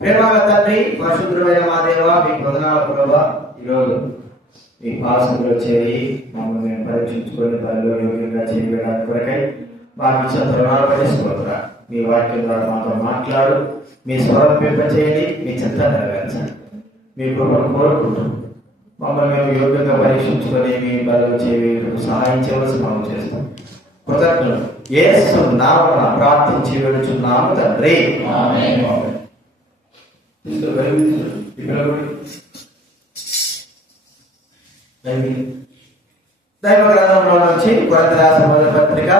ప్రేమగల తండ్రి, పరిశుద్ధుడైన మా దేవ, మీకు వందనాలు ప్రభువా. ఈరోజు మీ పాసంలో చేరి మమ్మల్ని మేము పరీక్షించుకొని పనిలో యోగ్యంగా చేయడానికి కొరకై మాకు ఇచ్చిన తరుణాలు పట్టించుకోవద్దురా. మీ వాక్యం ద్వారా మాతో మాట్లాడు, మీ స్వరం పెంపచేయండి, మీ చింత నెరవేర్చండి. మీ కృపను కోరుకుంటూ మమ్మల్ని మేము యోగ్యంగా పరీక్షించుకొని మీ బలలో చేయడానికి సహాయం చేయవలసి మనం చేస్తాం. కృతజ్ఞతలు యేసు నామమున ప్రార్థించి వేడుచున్నాము తండ్రి. ఆమేన్. దైవ గ్రంథంలో నుంచి కొరింథీ రాసిన మొదటి పత్రిక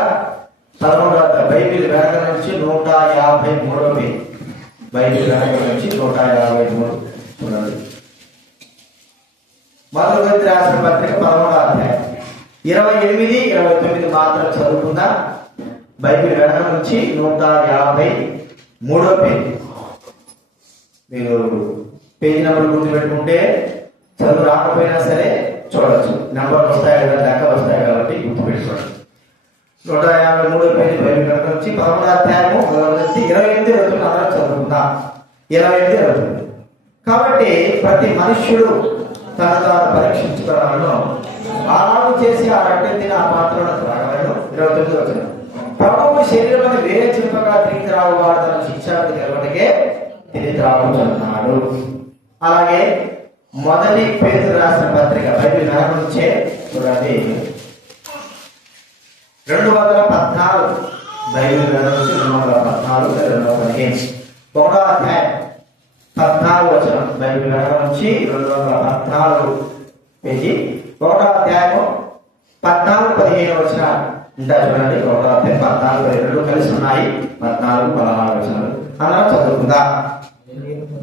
11వ బైబిల్ వెనక నుంచి 153వ పేజీ. బైబిల్ వెనక నుంచి 153 చూడండి. మొదటి కొరింథీ రాసిన పత్రిక 11వ అధ్యాయం 28, 29 మాత్రం చదువుకుందాం. బైబిల్ వెనక నుంచి 153వ పేజీ. మీరు పేజీ నెంబర్ గుర్తు పెట్టుకుంటే చదువు రాకపోయినా సరే చూడవచ్చు. నెంబర్ వస్తాయి కదా, లెక్క వస్తాయి కాబట్టి గుర్తు పెట్టుకోండి. 153వ పేజీ బైబిల్ వెనక నుంచి 11వ అధ్యాయము 28, 29 అందరం చదువుకుందాం. 28, 29. కాబట్టి ప్రతి మనుష్యుడు తన తాను పరీక్షించుకోవాలను, అలాగూ చేసి ఆ రొట్టె తిని ఆ పాత్రను త్రాగలను. 29 వచ్చిన ప్రభువు శరీరమని వేరే చిలుపగా తిరిగి త్రాగువాడు తన శిక్షానికి నిలబడికే తిరిగి త్రాగుతున్నాడు. అలాగే మొదటి పేతురు రాసిన పత్రిక బైబిల్ వెనక నుంచే చూడండి 214. బైబిల్ వెనక నుంచి 214, 215. 1వ అధ్యాయం 14 వచనం. బైబిల్ వెనక నుంచి 214 పేజీ. 1వ అధ్యాయము 14, 15 వచనాలు ఉంటాయి చూడండి. 1వ అధ్యాయం 14, 12 కలిసి ఉన్నాయి. 14, 16 వచనాలు అలా చదువుకుందా.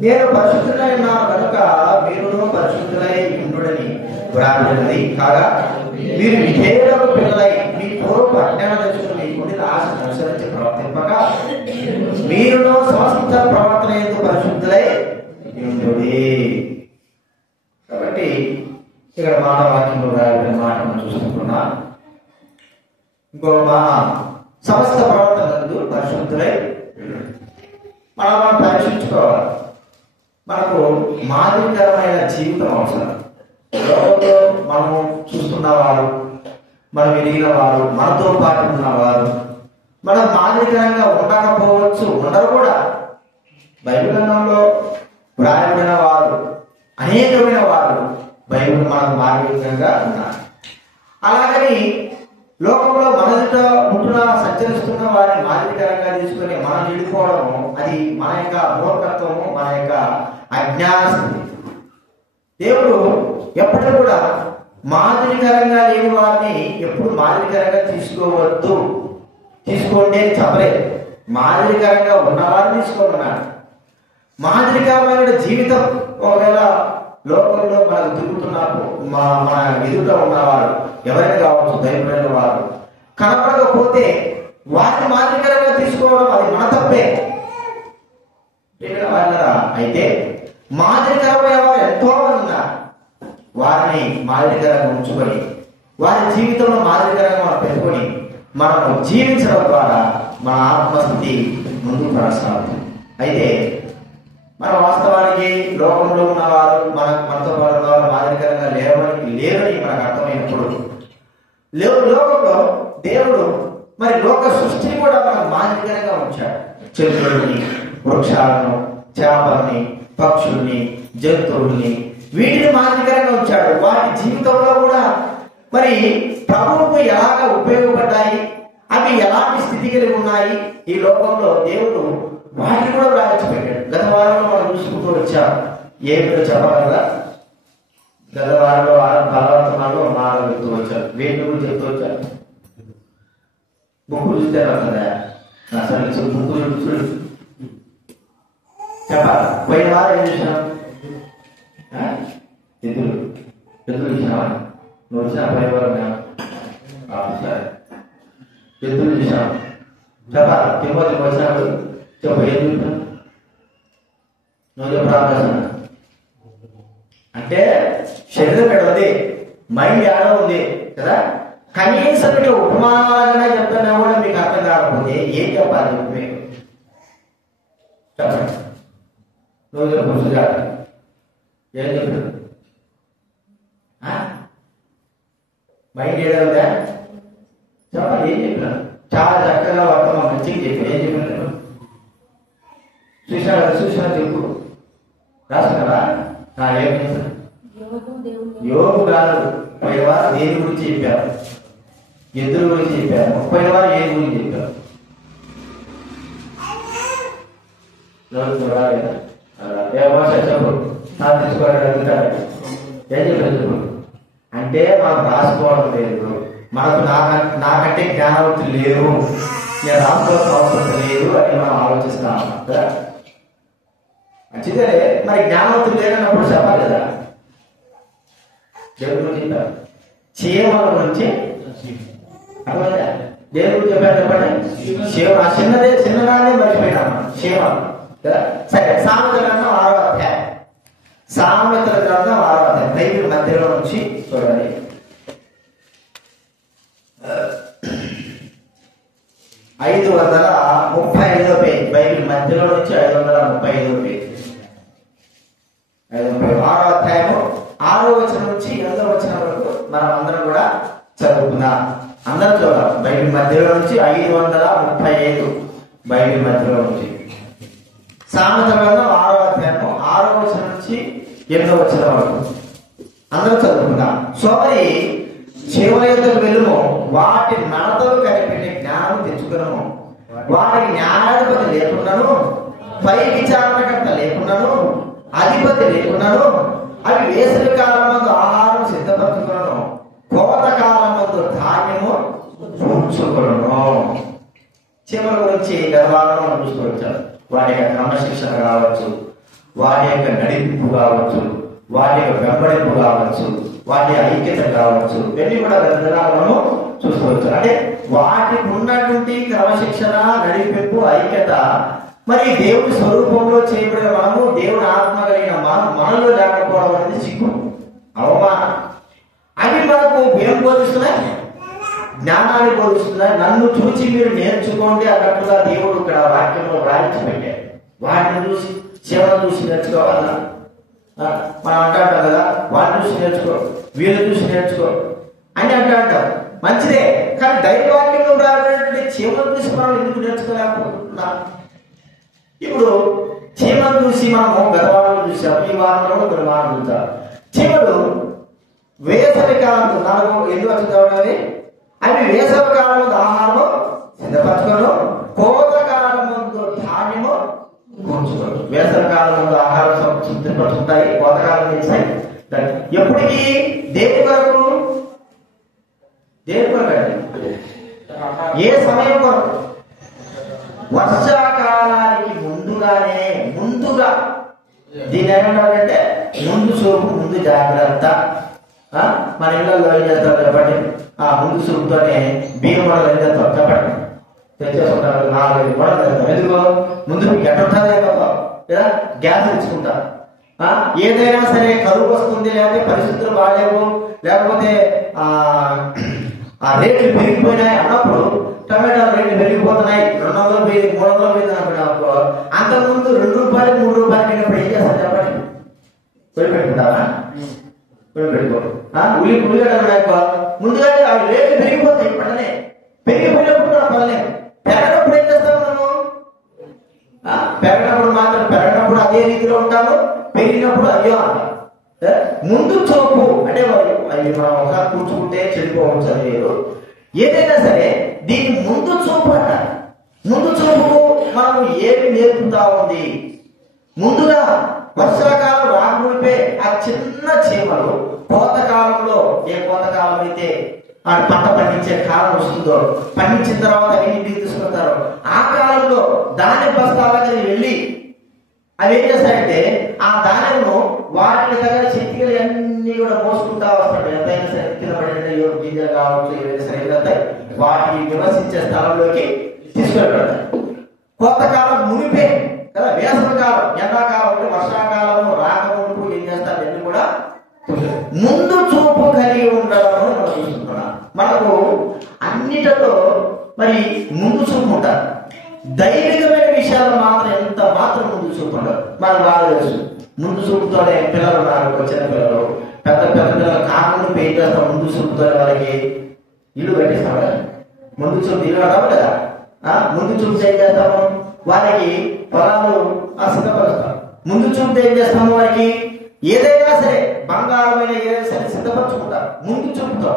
నేను పరిశుద్ధులై ఉన్నాను కనుక మీరును పరిశుద్ధులై ఉండుడని వ్రాయబడినది కాగా, మీరు విధేయులకు పిల్లలై మీ పూర్వపు అజ్ఞానం తెచ్చుకుని మీ గుండెల ఆశను అనుసరించి ప్రవర్తింపగా మీరును సమస్త ప్రవర్తన ఎందుకు పరిశుద్ధులై ఉండుడి. కాబట్టి ఇక్కడ మాట వాక్యంలో రాయబడిన మాట మనం చూసుకుంటున్నా. ఇంకో మా సమస్త ప్రవర్తన ఎందుకు పరిశుద్ధులై మనం పరీక్షించుకోవాలి. మనకు మాదిరికరమైన జీవితం అవసరం. లోకంలో మనము చూస్తున్న వారు, మనం ఎదిగిన వారు, మనతో పాటు ఉన్నవారు మనం మాదిరికరంగా ఉండకపోవచ్చు, ఉండరు కూడా. బైబిల్ గ్రంథంలో వ్రాయబడిన వారు అనేకమైన వారు బైబిల్ మనకు మాదిరికరంగా ఉన్నారు. అలాగని లోకంలో మనదితో పుట్టున సంచరిస్తున్న వారిని మాదిరికరంగా తీసుకొని మనం విడిపోవడము అది మన యొక్క మూర్ఖత్వము, మన యొక్క అజ్ఞాన స్థితి. దేవుడు ఎప్పటికీ కూడా మాదిరికరంగా లేని వారిని ఎప్పుడు మాదిరికరంగా తీసుకోవద్దు, తీసుకోండి అని చెప్పలేదు. మాదిరికరంగా ఉన్నవారిని తీసుకోమన్నాడు. మాదిరికరమైన జీవితం ఒకవేళ లోకంలో మనకు తిరుగుతున్నప్పుడు మన ఎదుట ఉన్నవారు ఎవరైనా కావచ్చు, దైవమైన వారు కనపడకపోతే వారిని మాదిరికరంగా తీసుకోవడం అది మన తప్పే. అయితే మాదిరికరమైన వారు ఎంతో మంది ఉన్నారు. వారిని మాదిరికరంగా ఉంచుకొని వారి జీవితంలో మాదిరికరంగా మనం పెట్టుకొని మనము జీవించడం ద్వారా మన ఆత్మస్థితి ముందుకు కొనసాగుతుంది. అయితే మన వాస్తవానికి లోకంలో ఉన్నవారు మనతో పాటు వారు మాదిరికరంగా లేరని మనకు అర్థమైనప్పుడు లోకంలో దేవుడు మరి లోక సృష్టిని కూడా మనకు మాదిరికరంగా ఉంచాడు. చెట్లని, వృక్షాలను, చేపల్ని, పక్షుల్ని, జంతువుల్ని వీటిని మాదిరికరంగా ఉంచాడు. వాటి జీవితంలో కూడా మరి ప్రభువుకు ఎలాగ ఉపయోగపడ్డాయి, అవి ఎలాంటి స్థితి కలిగి ఉన్నాయి ఈ లోకంలో దేవుడు వాటిని కూడా రాయించిపెట్టాడు. గత వారంలో మనం చూసుకుంటూ వచ్చాం. ఏమిటో చెప్పాలి కదా. గత వారంలో బలవర్తనాలు మాటలు చెప్తూ వచ్చారు, వేటి గురించి చెప్తూ వచ్చారు. బుక్కు చూస్తే కదా అసలు బుక్కు చూడు చెప్పాలి. పోయిన వారం ఏం చూసినాం? ఎద్దులు చూసినావా? నువ్వు వచ్చిన పోయిన వారం సరే ఎద్దులు చూసినావు చెప్పాలి. తిరుపతికి వచ్చినప్పుడు చెప్పు ఏం చూసినావు? నువ్వు ప్రార్థన అంటే శరీరం ఇక్కడ ఉంది, మైండ్ ఏడో ఉంది కదా. కనీసం ఇట్లా ఉపమానంగానే చెప్తున్నా కూడా మీకు అర్థం కాకపోతే ఏం చెప్పాలి మీకు? చెప్పండి. నువ్వు చెప్పు సుజాత, ఏం చెప్పాడు? మైండ్ ఏదవుతా చెప్పాలి. ఏం చెప్పినాను? చాలా చక్కగా వర్తమా మంచిగా చెప్పాను. ఏం చెప్పినాను? చూసినా చెప్పు. రాసుకున్నారా? ఏం చేశాను? యోగు కాదు, 30 వారు దేని గురించి చెప్పారు? ఎద్దుల గురించి చెప్పారు. 30 వారు ఏ గురించి చెప్పారు? చెప్పు. తీసుకోవాలి. ఏం చెప్పారు చెప్పు. అంటే మనం రాసుకోవడం లేదు, మనకు నాకంటే జ్ఞానవృత్తి లేవు, నేను రాసుకోవాల్సిన అవసరం లేదు అని మనం ఆలోచిస్తాం కదా. మంచిదే, మరి జ్ఞానవృత్తి లేదన్నప్పుడు చెప్పాలి కదా. దేవుడి గురించి చెప్పారు, చీమల గురించి అర్థమైందా? దేవుడి గురించి చెప్పారు చెప్పండి. చిన్నదాన్ని మర్చిపోయినాను, చీమలు కదా. సరే, సామెతల గ్రంథం 6వ అధ్యాయం. సామెతల గ్రంథం 6వ అధ్యాయం బైబిల్ మధ్యలో నుంచి చూడండి. 535వ పేజ్. బైబిల్ మధ్యలో నుంచి 535వ పేజ్. 6వ అధ్యాయము 6వ వచనం నుంచి 8వ వచనం వరకు మనం అందరం కూడా చదువుకుందాం. అందరూ చూడాలి. బైబిల్ మధ్యలో నుంచి 535 బైబిల్ మధ్యలో నుంచి సామెతల గ్రంథం 6వ అధ్యాయము 6వ వచనం నుంచి 8వ వచనం వరకు అందరూ చదువుకుందాం. సోమరి చీమల యొద్దకు వెళ్ళుము, వాటి నడతలు కనిపెట్టే జ్ఞానం తెచ్చుకునము. వాటికి న్యాయాధిపతి లేకున్నాను, పై విచారణకర్త లేకున్నాను, అధిపతి లేకున్నాను. అవి వేసవి కాలమందు ఆహారం సిద్ధపరచుకున్నాను, కోత కాలమందు ధాన్యము కూర్చుకున్నాను. చీమల గురించి గర్వాలను మనం చూసుకోవచ్చారు. వాటి యొక్క క్రమశిక్షణ కావచ్చు, వాటి యొక్క నడిపింపు కావచ్చు, వాటి యొక్క వెంబడింపు కావచ్చు, వాటి ఐక్యత కావచ్చు, ఇవన్నీ కూడా గ్రంథాలను చూసుకోవచ్చు. అంటే వాటికి ఉన్నటువంటి క్రమశిక్షణ, నడిపింపు, ఐక్యత మరి దేవుడి స్వరూపంలో చేయబడిన మనము, దేవుడి ఆత్మ కలిగిన మనలో లేకపోవడం అనేది సిగ్గు, అవమానం. అవి మనకు ఏం బోధిస్తున్నాయి? జ్ఞానాన్ని బోధిస్తున్నాయి. నన్ను చూసి మీరు నేర్చుకోండి అన్నట్టుగా దేవుడు ఇక్కడ వాక్యంలో రాయించి పెట్టాడు. వాటిని చూసి, శివను చూసి నేర్చుకోవాలా? మనం అంటాం కదా, వాళ్ళని చూసి నేర్చుకో, వీళ్ళు చూసి నేర్చుకో అని అంటాం. మంచిదే, కానీ దైవవాక్యంలో రాబడినటువంటి చీమను చూసి మనం ఎందుకు నేర్చుకోలేకపోతున్నాం? ఇప్పుడు చీమను చూసి మనము గత వారంలో చూసాం, ఈ వారంలో కొన్ని వారం చూద్దాం. చీమలు వేసవి కాలంలో 4 ఎందుకు వచ్చింది? అవి వేసవి కాలంలో ఆహారము సిద్ధపరచుకోను, కోత కాలము ధాన్యము కూర్చుకోరు. వేసవి కాలంలో ఆహారం సిద్ధపరుచుకుంటాయి, కోతకాలం చేస్తాయి. ఎప్పటికీ దేని కొరకు? దేని కొరకు? ఏ సమయం కొరకు? వర్షాకాలానికి ముందుగా దీని ఏమంటారంటే ముందు చూపు, ముందు జాగ్రత్త. మన ఇళ్ళల్లో ఏం చేస్తారు చెప్పండి? ముందు చూపుతోనే బియ్యం కూడా ఏం చేస్తారు చెప్పండి? తెచ్చేసుకుంటారు, 4-5 కూడా చేస్తారు. ఎందుకో ముందు మీకు ఎట్లా ఉంటుందే కదా, లేదా గ్యాస్ తెచ్చుకుంటారు. ఏదైనా సరే కరువు వస్తుంది, లేకపోతే పరిస్థితులు బాగాలేవు, లేకపోతే రేట్లు పెరిగిపోయినాయి అన్నప్పుడు, టమాటాలు రేట్లు పెరిగిపోతున్నాయి, 200 పోయింది, 300 పోయింది అనుకున్నప్పుడు, అంతకుముందు 2 రూపాయలు 3 రూపాయలు అయినప్పుడు ఏం చేస్తారు చెప్పండి? కొని పెట్టుకుంటారా? కొని పెట్టుకోరు. ఉల్లిగడ్డలు ముందుగా అవి రేట్లు పెరిగిపోతాయి. పడలే, పెరిగిపోయినప్పుడు కూడా పడలేము. పెరగనప్పుడు ఏం చేస్తాం మనము? పెరగనప్పుడు మాత్రం పెరగనప్పుడు అదే రీతిలో ఉంటాము, పెరిగినప్పుడు అయ్యో అంటాం. ముందు చూపు అంటే అవి మనం ఒక కూర్చుకుంటే చెడిపోవచ్చు అని లేదు. ఏదైనా సరే దీని ముందు చూపు అంటారు. ముందు చూపు మనం ఏమి నేర్పుతా ఉంది? ముందుగా వర్షాకాలం రాకమునిపే ఆ చిన్న చీమలు కోతకాలంలో, ఏ కోతకాలం అయితే పంట పండించే కాలం వస్తుందో, పండించిన తర్వాత ఇంటికి తీసుకుంటారో, ఆ కాలంలో ధాన్య బస్తాలకి వెళ్ళి అవి ఏం చేస్తాయంటే ఆ ధాన్యము వాటికి దగ్గర శక్తిలు అన్ని కూడా మోసుకుంటా వస్తాడు. ఎంతైనా సరే కింద పడిన గింజలు కావచ్చు, ఏదైనా సరే వెళ్తాయి, వాటికి నివసించే స్థలంలోకి తీసుకెళ్ళబడతాయి. కోతకాలం మునిపే కదా, వేసవి కాలం, ఎండాకాలం అంటే వర్షాకాలము రాకమునుపు ఏం చేస్తారు? అన్ని కూడా ముందు చూపు కలిగి ఉండడం మనం చూస్తున్నాం. మనకు మరి ముందు చూపు ఉంటారు. దైవికమైన విషయాలు మాత్రం ఎంత మాత్రం ముందు చూపు ఉండదు. మనకు బాగా తెలుసు, ముందు చూపుతోనే పిల్లలు ఉన్నారు, చిన్న పిల్లలు, పెద్ద పెద్ద పిల్లలు కాకుండా పే చేస్తాం. ముందు చూపుతోనే వాళ్ళకి ఇల్లు కట్టిస్తాం కదా, ముందు చూపు ఇల్లు కట్టాము కదా. ముందు చూపు ఏం చేస్తాము, వారికి పొలాలు సిద్ధపరుస్తాం. ముందు చూపు ఏం చేస్తాము, వారికి ఏదైనా సరే బంగారమైన ఏదైనా సరే సిద్ధపరచుకుంటారు ముందు చూపుతో.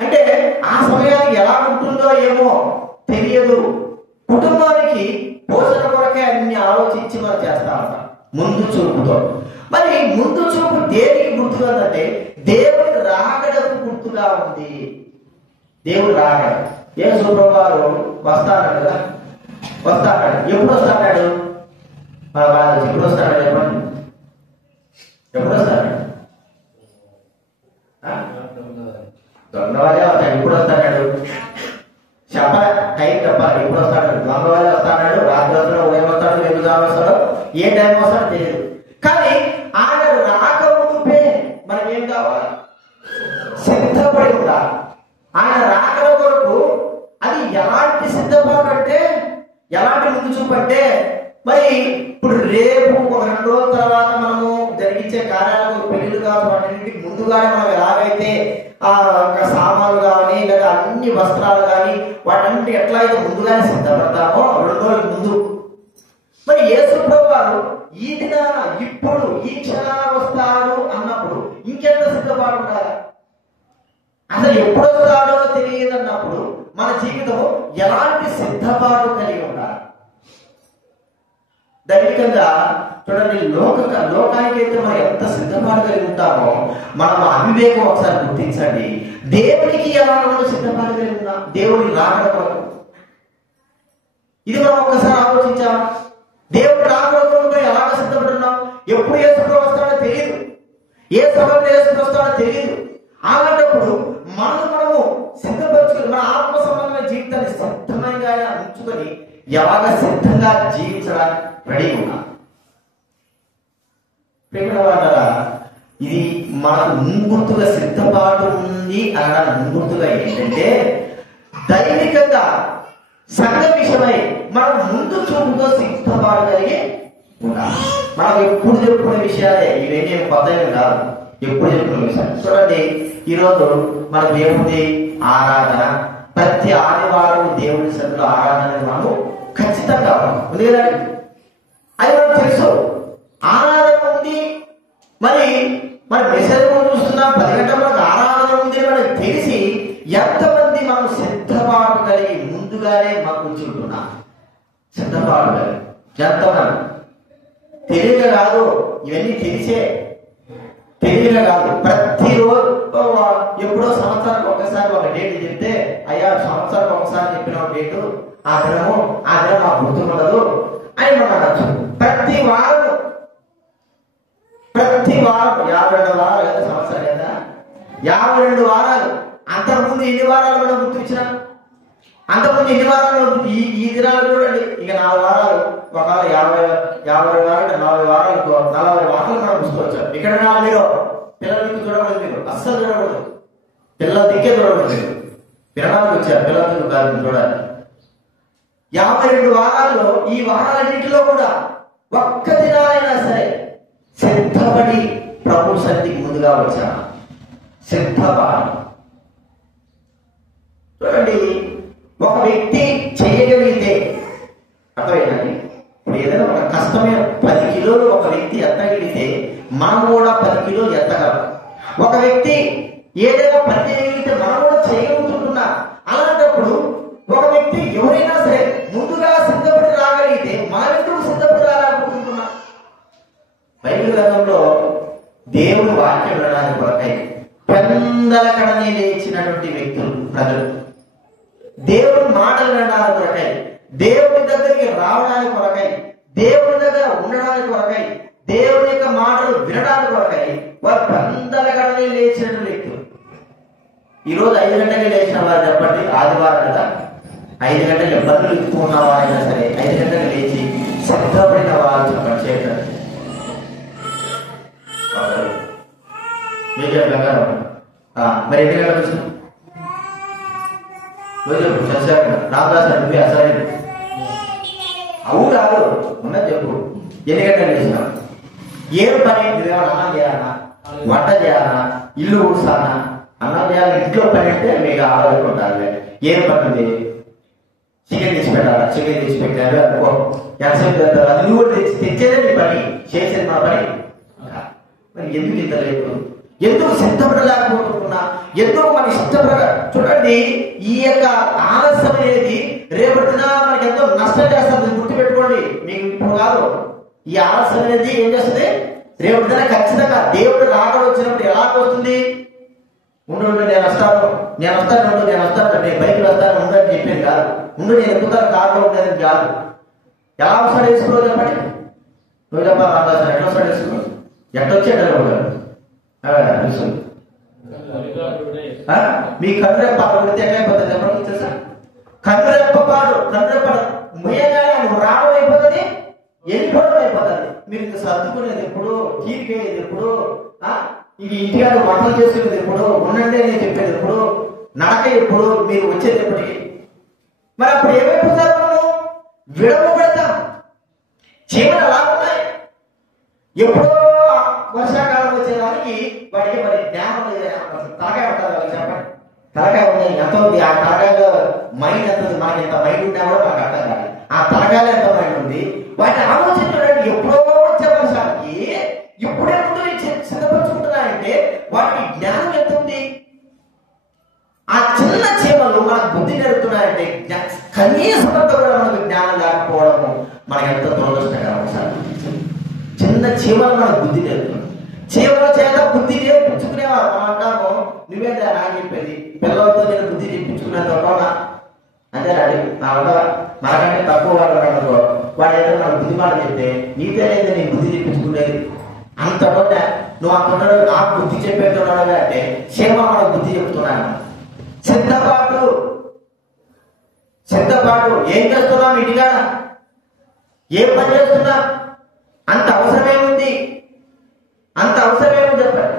అంటే ఆ సమయానికి ఎలా ఉంటుందో ఏమో తెలియదు. కుటుంబానికి పోషణ కొరకే అన్ని ఆలోచించి మనం చేస్తా ఉంటాం ముందు చూపుతో. మరి ముందు చూపు దేనికి గుర్తుగా ఉందంటే దేవుడి రాకడకు గుర్తుగా ఉంది. దేవుడు రాకడ. యేసు ప్రభువారు వస్తాడు కదా, వస్తాడు. ఎప్పుడు వస్తాడు? ఎప్పుడు వస్తాడు? చెప్పండి, ఎప్పుడు వస్తాడు? దొంగవాడే వస్తాడు. ఎప్పుడు వస్తాడు చెప్పాలి, టైం చెప్పాలి. ఎప్పుడు వస్తాడు? దొంగవాడే వస్తాడు, రాత్రి వస్తాడు, ఉదయం వస్తాడు, ఎప్పుడు వస్తాడు, ఏ టైం వస్తాడో తెలియదు. కానీ ఆయన రాకముందే మనం ఏం కావాలి? సిద్ధపడి ఉండాలి. ఆయన రాకడ కొరకు అది ఎలాంటి సిద్ధపాటు అంటే, ఎలాంటి ముందు చూపు అంటే, మరి ఇప్పుడు రేపు ఒక 2 రోజుల తర్వాత మనము జరిగించే కార్యాలకు, పెళ్లిళ్ళు కావచ్చు, వాటికి ముందుగానే మనం ఎలాగైతే సామాన్లు కానీ లేదా అన్ని వస్త్రాలు కానీ వాటన్నిటి ఎట్లయితే ముందుగానే సిద్ధపడతామో 2 రోజుల ముందు, మరి యేసు ప్రభువారు ఈ దినాన ఇప్పుడు ఈ క్షణాన వస్తాడు అన్నప్పుడు ఇంకెంత సిద్ధపాటు ఉండాలి? అసలు ఎప్పుడు వస్తాడో తెలియదు అన్నప్పుడు మన జీవితం ఎలాంటి సిద్ధపాటు కలిగి ఉండాలి? దైవికంగా చూడండి, లోకానికి అయితే మనం ఎంత సిద్ధపాటు కలిగి ఉంటామో మనం అవివేకం ఒకసారి గుర్తించండి. దేవునికి ఎలా సిద్ధపాటు కలిగి ఉన్నాం? దేవుడికి రాకడ కొరకు ఇది మనం ఒక్కసారి ఆలోచించామా? దేవుడు రాకడ కొరకు ఎలాగ సిద్ధపడున్నాం? ఎప్పుడు యేసు వస్తాడో తెలియదు, ఏ సమయంలో యేసు వస్తాడో తెలియదు. అలాంటప్పుడు మనము సిద్ధపరచుకొని మన ఆత్మ సంబంధమైన జీవితాన్ని సిద్ధంగా ఉంచుకొని ఎలాగ సిద్ధంగా జీవించడానికి రెడీ ఉన్నాం. ఇది మనకు ముంగుర్తుగా సిద్ధపాటు ఉంది అనడానికి ముంగుర్తుగా ఏంటంటే, దైవికంగా సంఘ విషయమై మనం ముందు చూపుతో సిద్ధపాటు కలిగి ఉండాలి. మనం ఎప్పుడు చెప్పుకునే విషయాలే, ఇవేం కొత్తవి కాదు, ఎప్పుడు చెప్పుకునే విషయాలు. చూడండి, ఈరోజు మనకు ఏముంది? ఆరాధన. ప్రతి ఆదివారం దేవుడి సభలో ఆరాధన మనము ఖచ్చితంగా ఉంది కదండి, అది మనకు తెలుసు. ఆరాధన ఉంది, మరి మెసేజ్ చూస్తున్నాం, 10 గంటల వరకు ఆరాధన ఉంది మనకు తెలిసి ఎంతమంది మనం సిద్ధపాటు కలిగి ముందుగానే మనం కూర్చుంటున్నాం? సిద్ధపాటు కలిగి ఎంతమంది? తెలియక కాదు, ఇవన్నీ తెలియక కాదు. ప్రతిరోజు ఎప్పుడో సంవత్సరానికి ఒకసారి ఒక డేట్ చెప్తే, అయ్యా సంవత్సరానికి ఒకసారి చెప్పిన డేటు ఆ దినం మాకు గుర్తుండదు అని మనం అనొచ్చు. ప్రతి వారం 52 వారాలు కదా, సంవత్సరం కదా, 52 వారాలు. అంతకుముందు ఎన్ని వారాలు మనం గుర్తించిన? అంతకుముందు ఎన్ని వారాలు? ఈ దినాలు చూడండి, ఇక 4 వారాలు, ఒకవేళ 50 వారాలు, 40 వారాలు, 40 వారాలు మనం చూసుకోవచ్చు. ఇక్కడ మీరు పిల్లల దిక్కు చూడకూడదు, మీరు అస్సలు చూడకూడదు, పిల్లల దిక్కే చూడకూడదు. మీరు వినడానికి వచ్చారు, పిల్లల దిక్కు కాదు చూడాలి. 52 వారాల్లో ఈ వారాలన్నింటిలో కూడా ఒక్క దినాలైనా సరే సిద్ధపడి ప్రభు సన్నిధికి ముందుగా వచ్చా. సిద్ధపాటు. చూడండి, ఒక వ్యక్తి చేయగలిగితే అర్థమైందండి. ఇప్పుడు ఏదైనా ఒక కష్టమైన 10 కిలోలు ఒక వ్యక్తి ఎత్తగలిగితే మనం కూడా 10 కిలోలు ఎత్తగలం. ఒక వ్యక్తి ఏదైనా పని చేయగలిగితే మనం కూడా చేయగలుగుతుంటున్నా. అలాంటప్పుడు ఒక వ్యక్తి ఎవరైనా సరే ముందుగా సిద్ధపడి రాగలిగితే మనం ఎందుకు సిద్ధపడి రాలనుకుంటున్నా? బైబిల్ గ్రంథంలో దేవుడు వాక్యం వినడానికి కొరకై పెందలకడనే లేచినటువంటి వ్యక్తులు, ప్రజలు దేవుడి మాటలు వినడానికి కొరకై, దేవుడి దగ్గరికి రావడానికి కొరకై, దేవుడి దగ్గర ఉండడానికి కొరకై, దేవుడి యొక్క మాటలు వినడానికి కొరకై వారు పెందలకడనే లేచిన వ్యక్తులు. ఈరోజు 5 గంటలకి లేచిన వారు చెప్పండి, ఆదివారం కదా, 5 గంటలకు బదులు ఇస్తున్న వారైనా సరే 5 గంటలకు లేచి సిద్ధపడిన వారు చెప్పండి చేయండి. మరి ఎన్ని గంటలు రామదాస్ నువ్వే అసలు అవు కాదు ఉన్నది చెప్పు. ఎన్ని గంటలు చేసినావు? ఏం పని? నువ్వేమన్నా అన్నం చేయాలన్నా, వంట చేయాలన్నా, ఇల్లు ఊడ్చాలన్నా? అన్నం చేయాలి ఇంట్లో పని అంటే మీకు ఆలోచుకుంటారు. ఏం పని ఉంది? చికెన్ తీసి పెట్టాలా? చికెన్ తీసి పెట్టారు అనుకో, ఎంతసేపు పెడతారు? అది నువ్వు తెచ్చేదే నీ పని, చేసేది మా పని. మరి ఎందుకు ఇంత లేదు? ఎందుకు సిద్ధపడలేకపోతున్నా? ఎందుకు మన ఇష్టపడగా? చూడండి, ఈ యొక్క ఆలస్యం అనేది రేపటిన మనకి ఎంతో నష్టం చేస్తుంది. గుర్తుపెట్టుకోండి, మీకు ఇప్పుడు కాదు. ఈ ఆలస్యం అనేది ఏం చేస్తుంది? రేపటిన ఖచ్చితంగా దేవుడు రాకడ వచ్చినప్పుడు ఎలా వస్తుంది? ఉండు నేను వస్తాను, నేను వస్తాను, నేను బైక్లో వస్తాను ఉండని చెప్పేది కాదు. ఉండు నేను ఎక్కుతాను కారులో ఉండేది కాదు. ఎలా వస్తాడు వేసుకో చెప్పండి. నువ్వు చెప్పాలి రామదాస్ ఎట్లా వస్తాడు వేసుకో? ఎట్టొచ్చాడు మీ కన్నురెప్పాడు పడితే ఎట్లయిపోతుంది చెప్పండి. తెలుసా? కన్నురెప్పపాడు ముయ్యగానే నువ్వు రావడం అయిపోతుంది, వెళ్ళిపోవడం అయిపోతుంది. మీరు ఇంత సర్దుకునేది ఎప్పుడు? తీరికేది ఎప్పుడు? ఇది ఇంటికాడ వంటలు చేసుకునేది ఎప్పుడు? ఉండండి అని చెప్పేది ఎప్పుడు? నడక ఎప్పుడు? మీరు వచ్చేది ఎప్పటికి? మరి అప్పుడు ఏమైపోతారు? మనము విడవ పెడతాం. చీమలు ఎలా ఉన్నాయి? ఎప్పుడో వర్షాకాలం వచ్చేదానికి వాడికి మరి జ్ఞానం తలకాయ ఉంటారు కదా చెప్పండి. తలకాయ ఉంది, ఎంత ఉంది? ఆ తలకాయలో మైండ్ ఎంత ఉంది? మనకి ఎంత మైండ్ ఉన్నా కూడా మనకు అర్థం కాదు. ఆ తలకాయలో ఎంత మైండ్ ఉంది? వాటిని ఆలోచించడానికి ఎప్పుడో వచ్చే వర్షానికి ఇప్పుడే ముందు సిద్ధపరచుకుంటున్నాయంటే వాటికి జ్ఞానం ఎంత ఉంది? ఆ చిన్న చీమలు మనకు బుద్ధి నేర్పుతున్నాయంటే కనీసంతో కూడా మనకు జ్ఞానం లేకపోవడము మనకు ఎంత దురదృష్టకరం. చిన్న చీమలు మనకు బుద్ధి నేర్పుతున్నాం. చీమల చేత బుద్ధి నేర్పించుకునేవారు. మనం అంటాము, నువ్వేంటా నాకు చెప్పేది? పిల్లలతో నేను బుద్ధి నేర్పించుకునేది ఒకటోనా? అంతేనాడి? మనకంటే తక్కువ వాడు అనుకో, వాడు ఏదో నాకు బుద్ధి మాట చెప్తే నీతేనేది నేను బుద్ధి నేర్పించుకునేది అంత నువ్వు అంటున్నాడు నాకు బుద్ధి చెప్పేస్తున్నాడు అంటే చీమ మనకు బుద్ధి చెప్తున్నాను. సిద్ధపాటు ఏం చేస్తున్నాం? ఇంటిగా ఏం పని చేస్తున్నాం? అంత అవసరమేముంది? చెప్పండి.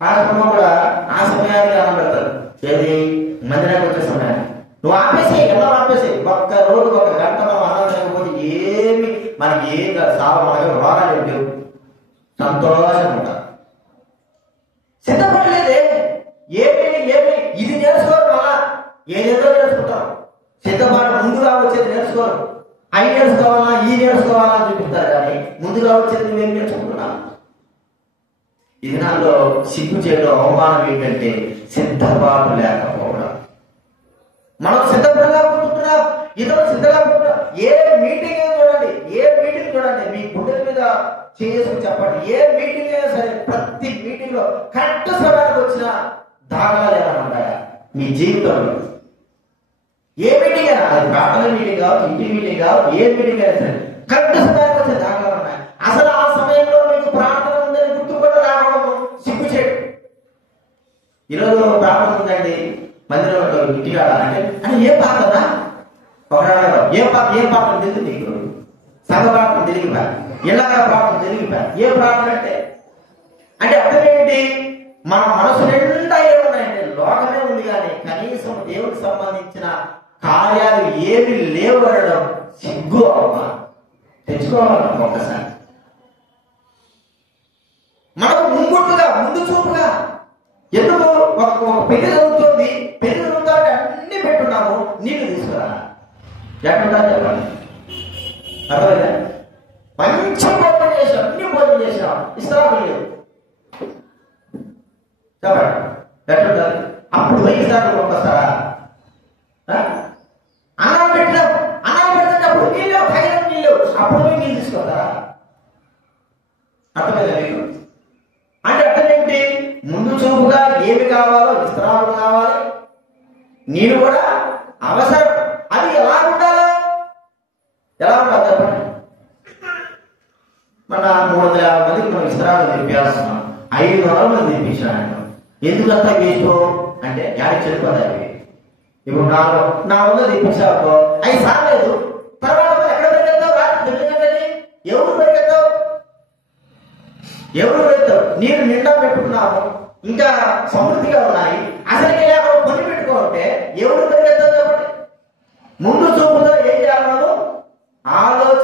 పాఠక్రమం కూడా ఆ సమయానికి అన్నం పెడతారు. ఏది? మందిరానికి వచ్చే సమయాన్ని నువ్వు ఆపేసేయి, ఎలా ఆపేసేయి. ఒక్క రోజు ఒక గంట మనం అన్నం లేకపోతే ఏమి మనకి ఏం కాదు. మనకి రోగాలు ఏమి లేవు, సంతోషంగా ఉంటారు. సిద్ధపడలేదే ఏమి ఇది నేర్చుకోరు. మళ్ళా ఏదేదో నేర్చుకుంటాం. సిద్ధపాటు ముందుగా వచ్చేది నేర్చుకోరు. అవి నేర్చుకోవాలా ఈ నేర్చుకోవాలా అని చూపిస్తారు. కానీ ముందుగా వచ్చేది నువ్వేం నేర్చుకుంటున్నావు? ఇది నాలో సిగ్గు చేయడం అవమానం ఏంటంటే సిద్ధపాటు లేకపోవడం. మనం సిద్ధపడలేకపోతున్నాం, ఇతరులు సిద్ధలేకపోతున్నాం. ఏ మీటింగ్ చూడండి, మీ గుండెల మీద చేసుకుని చెప్పండి. ఏ మీటింగ్ అయినా సరే, ప్రతి మీటింగ్ లో కరెక్ట్ సమయానికి వచ్చిన దాఖలాలు ఏమైనా ఉంటాయా మీ జీవితంలో? ఏ మీటింగ్ అయినా, అది ప్రార్థన మీటింగ్ కావచ్చు, ఇంటి మీటింగ్ కావచ్చు, ఏ మీటింగ్ అయినా సరే కరెక్ట్ సమయానికి వచ్చే దాఖలాలు ఉన్నాయి. అసలు ఆ సమయంలో మీకు ప్రార్థన ఉందని గుర్తుపట్ట రావడం సిగ్గు చేయడం. ఈరోజు ప్రార్థన ఉందండి మందిరంలో ఇంటిగా అంటే ఏం ప్రార్థన? ఏం ప్రార్థన తెలుసు నీకు? సంఘ ప్రార్థన తెలియపా, ఇళ్ళగా ప్రార్థన తెలియపా. ఏ ప్రార్థన అంటే అర్థం ఏంటి? మన మనసు నిండా ఏమున్నాయంటే లోకమే ఉంది, కానీ కనీసం దేవుడికి సంబంధించిన కార్యాలు ఏమి లేవు అనడం సిగ్గు అవ్వా. తెచ్చుకోవాలన్నా ఒకసారి మనకు ముందు చూపుగా ఎందుకు ఒక పెళ్లి జరుగుతుంది, పెళ్లి జరుగుతుంటే అన్ని పెట్టున్నాము, నీళ్ళు తీసుకురా ఎక్కడుంటా చెప్పండి. అర్థమైందా? మంచి భోజనం చేసాం, అన్ని భోజనం చేసాం, ఇస్తారా లేదు చెప్పండి ఎట్లుంటారు? అప్పుడు వైద్యాలు ఒక్కసారా అన్నం పెట్టినాం, అన్నం పెడితే అప్పుడు నీళ్ళు తగిన నీళ్ళు, అప్పుడు నీళ్ళు తీసుకొస్తారా? అర్థమైందా మీకు? అంటే అర్థం ఏంటి? ముందు చూపుగా ఏమి కావాలో విస్తరాలు కావాలి, నీళ్ళు కూడా అవసరం. అది ఎలా ఉండాలి చెప్పండి. మన 350 మందికి మనం విస్తరాలు తెప్పిస్తున్నాం, 500 మంది తెప్పించాను. ఎందుకంతా వేసుకో అంటే యాడికి చెడిపోతాయి. ఇప్పుడు 400 తెప్పించావు, అవి సాగలేదు. తర్వాత ఎక్కడ పెడతావు? రాత్రి 9 గంటలకి ఎవరు పెడతావు? నీరు నిండా పెట్టుకున్నాము, ఇంకా సమృద్ధిగా ఉన్నాయి. అసలుకి లేకుండా కొన్ని పెట్టుకోవాలంటే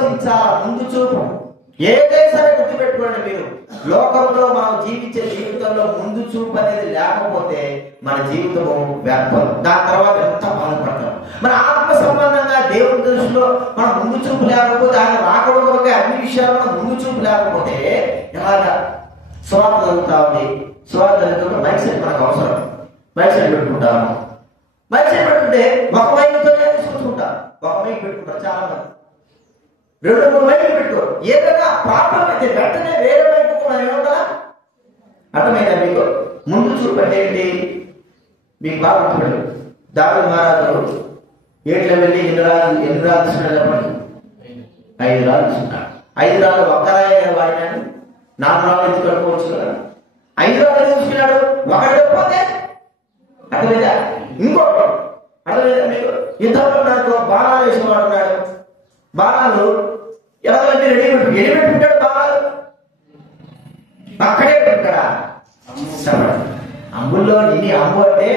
ఆలోచించాలా, ముందు చూపు. ఏదైనా సరే గుర్తుపెట్టుకోండి మీరు, లోకంలో మనం జీవించే జీవితంలో ముందు చూపు అనేది లేకపోతే మన జీవితము వ్యర్థం. దాని తర్వాత ఎంత బాధపడతాం. మన ఆత్మ సంబంధంగా దేవుని దృష్టిలో మనం ముందు చూపు లేకపోతే, ఆయన రాకపోతే అన్ని విషయాల్లో ముందు చూపు లేకపోతే ఎలాగా? స్వార్థ జరుగుతా ఉంది. స్వార్థ జరుగుతుంటే మైక్ సెట్ మనకు అవసరం. మైక్ సెట్ పెట్టుకుంటాము. మైక్ సెట్ పెట్టుకుంటే ఒక మైక్తోనే చూసుకుంటాం. ఒక మైక్ పెట్టుకుంటారు చాలా మంది, 2-3 మైకులు పెట్టుకోరు. ఏదైనా ప్రాబ్లం అయితే వెంటనే వేరే వైపు మనం ఏమంటారా? అర్థమైందా మీకు? ముందు చూపు అంటే ఏంటి మీకు బాగా గుర్తుపెట్టు. దావీదు మహారాజు ఏట్లో వెళ్ళి ఎన్ని రాళ్ళు తీసుకున్నాడు చెప్పండి? 5 రాళ్ళు తీసుకున్నాడు. 5 రాళ్ళు ఒక్కరాయ వాడినాడు, 4 రాళ్ళు ఎత్తి కట్టుకోవచ్చు కదా. 5 రాళ్ళు తీసుకున్నాడు, ఒకటి పోతే అర్థమైందా? ఇంకోటి అర్థమైందా మీకు? యుద్ధంలో నాకు బాణాలు వేసేవాడు ఉన్నాడు. బాణాలు ఎవరంటే రెడీ పెట్టుకుంటాడు. బాణాలు అక్కడే పెట్టుకుంటాడా? అంబుల్లో ఎన్ని అంబు అంటే